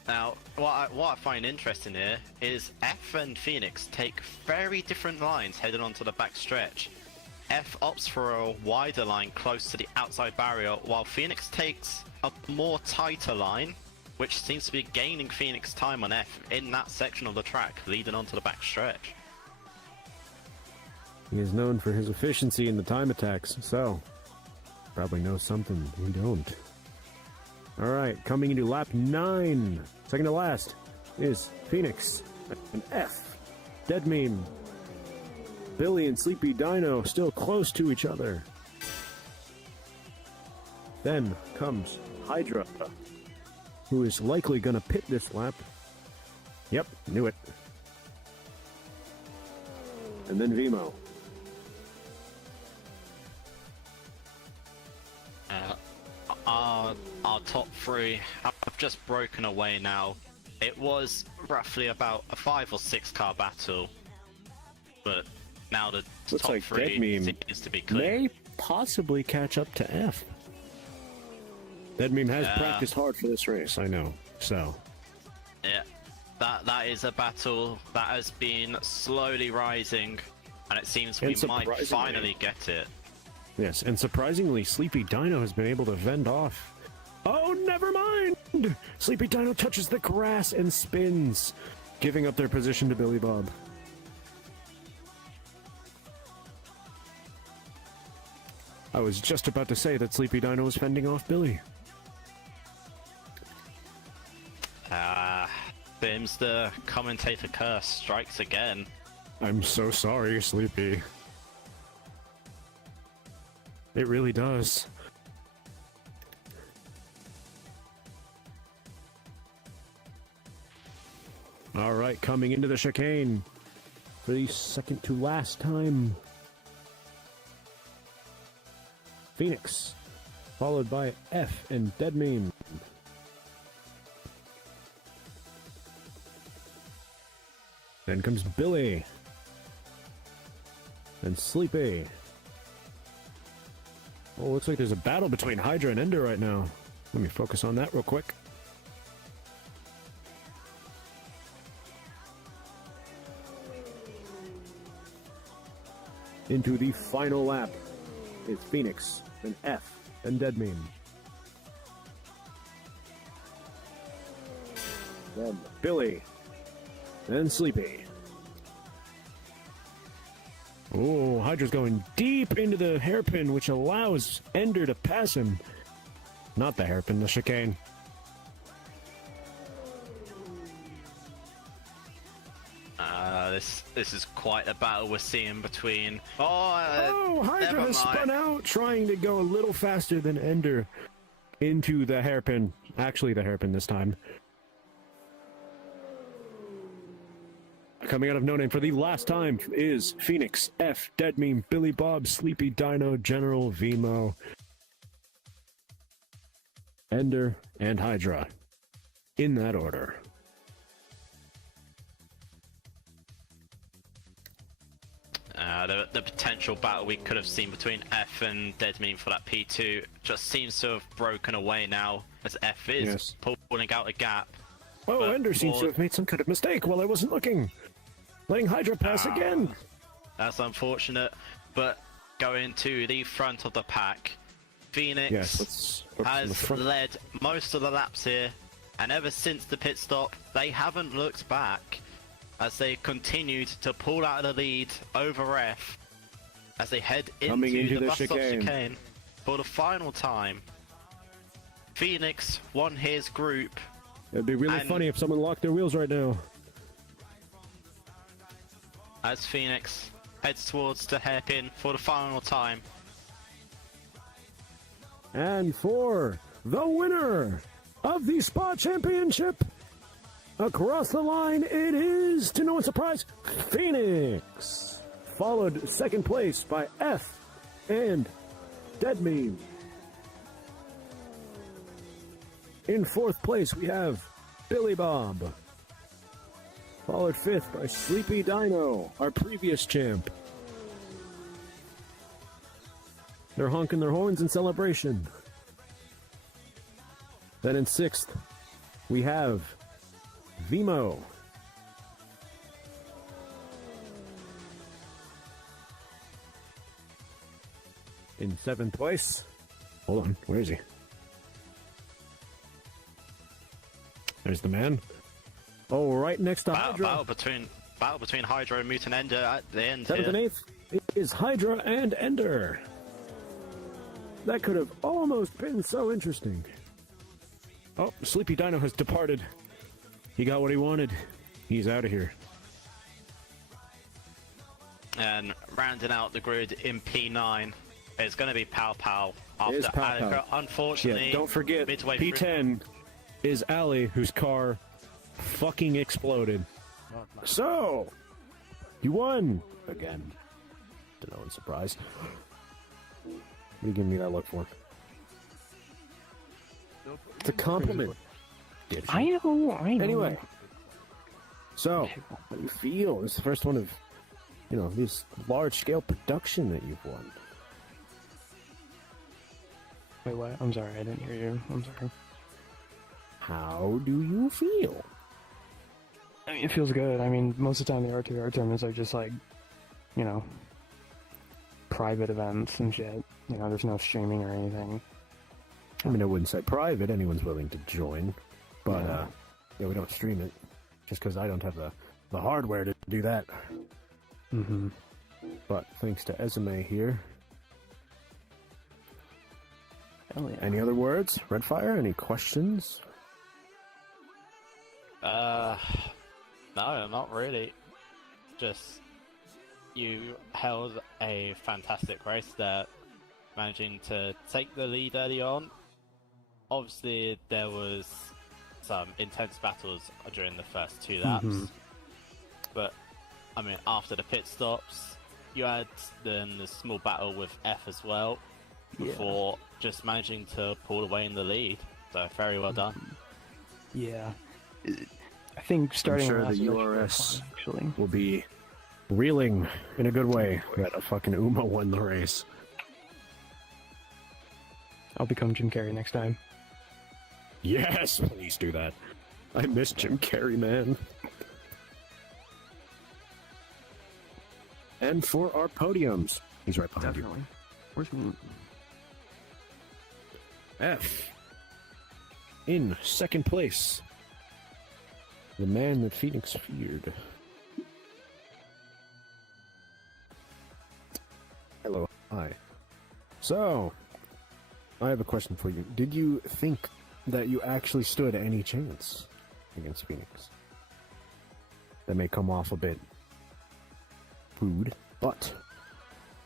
Now, what I find interesting here is F and Phoenix take very different lines heading onto the back stretch. F opts for a wider line close to the outside barrier, while Phoenix takes a more tighter line, which seems to be gaining Phoenix time on F in that section of the track leading onto the back stretch. He is known for his efficiency in the time attacks, so probably knows something we don't. Alright, coming into lap 9, second to last, is Phoenix and F. Dead Meme. Billy and Sleepy Dino still close to each other. Then comes Hydra, who is likely gonna pit this lap. Yep, knew it. And then Vimo. Our top three have just broken away now. It was roughly about a 5 or 6 car battle, but now the Looks top like three Dead Meme seems to be clear. may possibly catch up to F. Dead Meme has practiced hard for this race, I know. So Yeah, that is a battle that has been slowly rising, and it seems we And might surprisingly- finally get it. Yes, and surprisingly, Sleepy Dino has been able to fend off. Oh, never mind! Sleepy Dino touches the grass and spins, giving up their position to Billy Bob. I was just about to say that Sleepy Dino was fending off Billy. Bims, the commentator curse strikes again. I'm so sorry, Sleepy. It really does. Alright, coming into the chicane for the second to last time. Phoenix, followed by F and Dead Meme. Then comes Billy. And Sleepy. Oh, looks like there's a battle between Hydra and Ender right now. Let me focus on that real quick. Into the final lap is Phoenix, then F, and Dead Meme. Then Billy, then Sleepy. Oh, Hydra's going deep into the hairpin, which allows Ender to pass him. Not the hairpin, the chicane. This is quite a battle we're seeing between... Hydra has spun out, trying to go a little faster than Ender into the hairpin. Actually, the hairpin this time. Coming out of No Name for the last time is Phoenix, F, Dead Meme, Billy Bob, Sleepy Dino, General Vimo, Ender, and Hydra. In that order. The potential battle we could have seen between F and Dead Meme for that P2 just seems to have broken away now, as F is pulling out a gap. Oh, Ender seems to have made some kind of mistake while I wasn't looking. Letting Hydra pass again. That's unfortunate, but going to the front of the pack, Phoenix has led most of the laps here, and ever since the pit stop, they haven't looked back as they continued to pull out of the lead over F as they head into the bus stop chicane for the final time. Phoenix won his group. It'd be really funny if someone locked their wheels right now. As Phoenix heads towards the hairpin for the final time. And for the winner of the Spa Championship, across the line, it is, to no one's surprise, Phoenix. Followed second place by F and Dead Meme. In fourth place, we have Billy Bob. Followed fifth by Sleepy Dino, our previous champ. They're honking their horns in celebration. Then in sixth, we have Vimo. In seventh place, hold on, where is he? There's the man. Oh, right next to Hydra. Battle between Hydra and Mutant Ender at the end. Seventh and eighth is Hydra and Ender. That could have almost been so interesting. Oh, Sleepy Dino has departed. He got what he wanted. He's out of here. And rounding out the grid in P9 is going to be Pow Pow after Alec. Unfortunately, don't forget, P10 is Ali, whose car fucking exploded. So, you won again. To no one's surprise. What are you giving me that look for? It's a compliment. I know. Anyway, so how do you feel? This is the first one of, this large-scale production that you've won. Wait, what? I'm sorry, I didn't hear you. I'm sorry. How do you feel? I mean, it feels good. I mean, most of the time the RTR tournaments are just like, private events and shit. You know, there's no streaming or anything. I mean, I wouldn't say private. Anyone's willing to join, but yeah, we don't stream it just because I don't have the hardware to do that. Mm-hmm. But thanks to Esme here. Hell yeah. Any other words? Redfire? Any questions? No, not really. Just you held a fantastic race there, managing to take the lead early on. Obviously, there was some intense battles during the first 2 laps, but I mean, after the pit stops, you had then the small battle with F as well, before just managing to pull away in the lead. So very well done. Yeah, I think starting I'm sure last the was really URS fun, actually. will be reeling in a good way that a fucking Uma won the race. I'll become Jim Carrey next time. Yes, please do that. I miss Jim Carrey, man. And for our podiums, he's right behind Definitely. Where's me? F. In second place, the man that Phoenix feared. Hello, hi. So, I have a question for you. Did you think that you actually stood any chance against Phoenix? That may come off a bit rude, but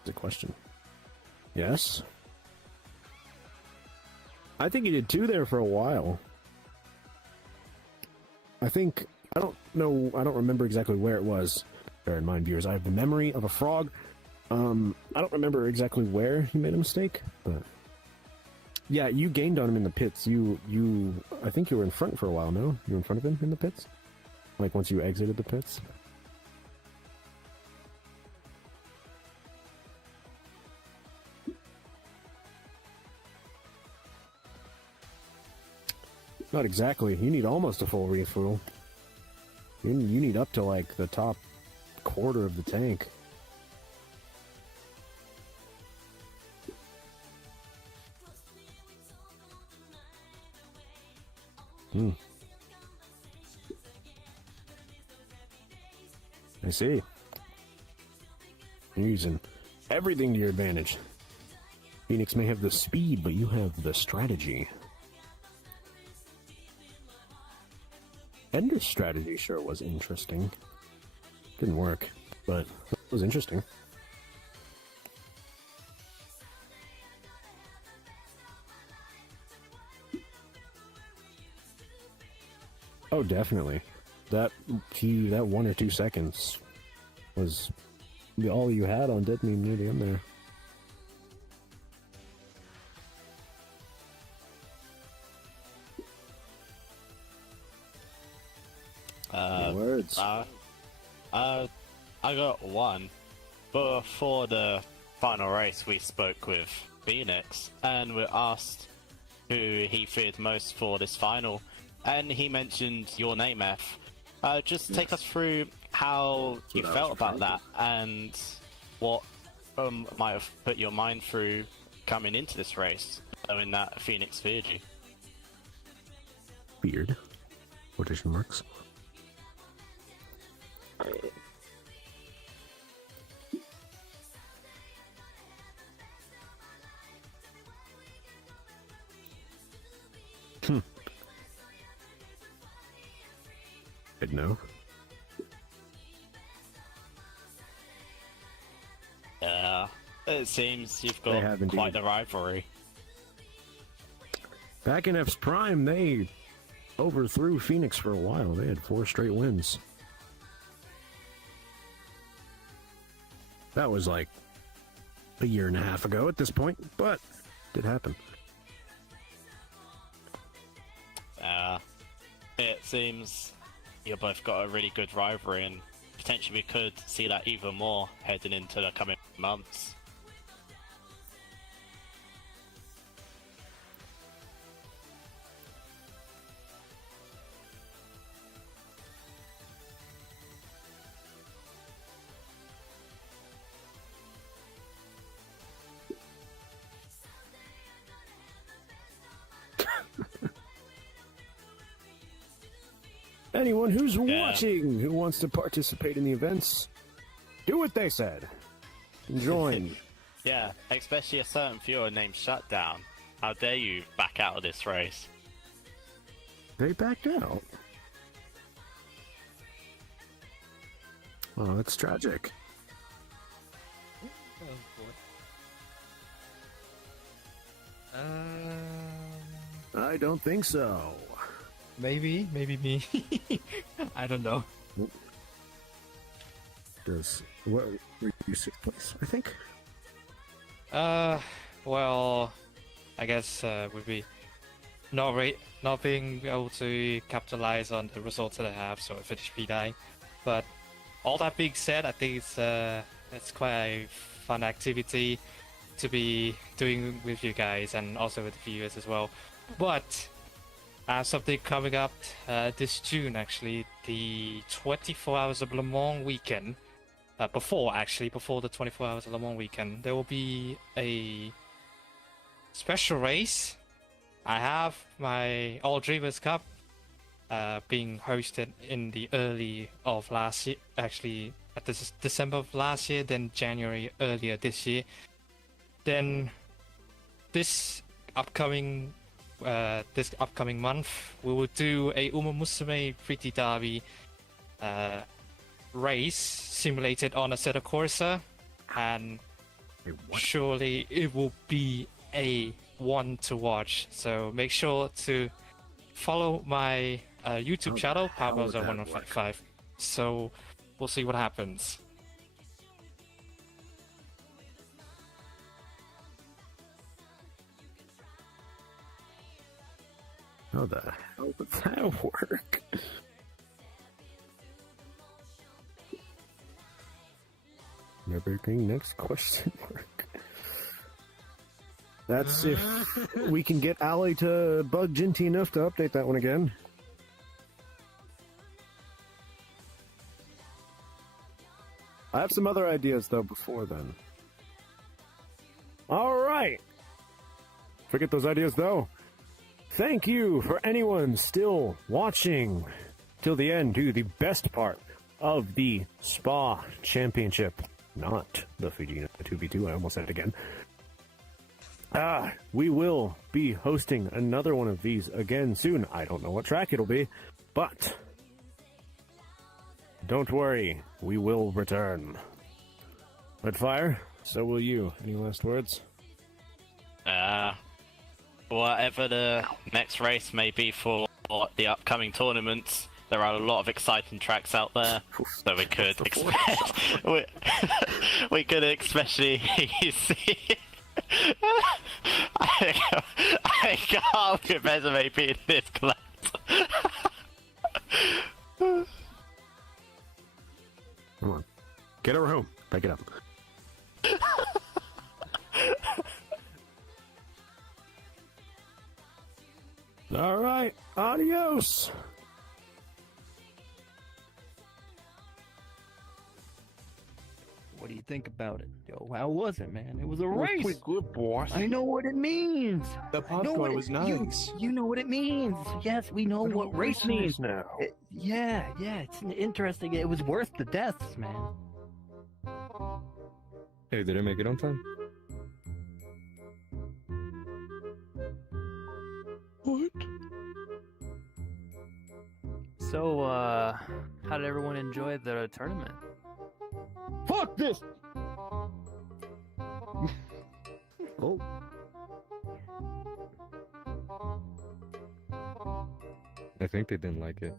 it's a question. Yes? I think he did too there for a while. I don't remember exactly where it was. Bear in mind, viewers, I have the memory of a frog. I don't remember exactly where he made a mistake, but yeah, you gained on him in the pits. I think you were in front for a while, no? You were in front of him in the pits? Like once you exited the pits? Not exactly. You need almost a full refuel. You need up to like the top quarter of the tank. I see. You're using everything to your advantage. Phoenix may have the speed, but you have the strategy. Ender's strategy sure was interesting. Didn't work, but it was interesting. Oh, definitely. That 1 or 2 seconds was all you had on Dead Meme near the end there. Words. I got one. But before the final race, we spoke with Phoenix, and we asked who he feared most for this final, and he mentioned your name, F. Just take us through how you felt about that, and what might have put your mind through coming into this race, knowing that Phoenix feared you. Feared? Quotation marks. I'd know. Yeah, it seems you've got quite the rivalry. Back in F's prime, they overthrew Phoenix for a while. They had 4 straight wins. That was like a year and a half ago at this point, but it did happen. It seems you both got a really good rivalry, and potentially we could see that even more heading into the coming months. anyone who's watching who wants to participate in the events, do what they said. Join. Yeah, especially a certain viewer named Shutdown. How dare you back out of this race? They backed out. Oh, that's tragic. I don't think so. Maybe me. I don't know. What were you sixth place, I think? Well, I guess would be not being able to capitalize on the results that I have, so I finished P9. But all that being said, I think it's quite a fun activity to be doing with you guys and also with the viewers as well. But I have something coming up this June, actually, the 24 Hours of Le Mans weekend. Before the 24 Hours of Le Mans weekend, there will be a special race. I have my All Dreamers Cup being hosted in the early of last year, actually at this December of last year, then January earlier this year. Then this upcoming month, we will do a Uma Musume Pretty Derby race simulated on Assetto Corsa, and surely it will be a one to watch. So make sure to follow my YouTube channel, Pabloza1155. So we'll see what happens. How the hell would that work? Everything next question mark. That's if we can get Allie to bug Ginty enough to update that one again. I have some other ideas though before then. Alright! Forget those ideas though. Thank you for anyone still watching till the end to the best part of the Spa Championship. Not the Fujina 2v2, I almost said it again. We will be hosting another one of these again soon. I don't know what track it'll be, but don't worry, we will return. Redfire, so will you. Any last words? Whatever the next race may be for the upcoming tournaments, there are a lot of exciting tracks out there, so we could expect, we could especially see. I can't with Resume being this close. Come on, get over home. Pick it up. All right, adios. What do you think about it? Yo, how was it, man? It was a race. Pretty good, boss. I know what it means. The popcorn was nice. You know what it means. Yes, we know what race means now. Yeah, it's interesting. It was worth the deaths, man. Hey, did I make it on time? What? So, how did everyone enjoy the tournament? Fuck this! Oh. I think they didn't like it.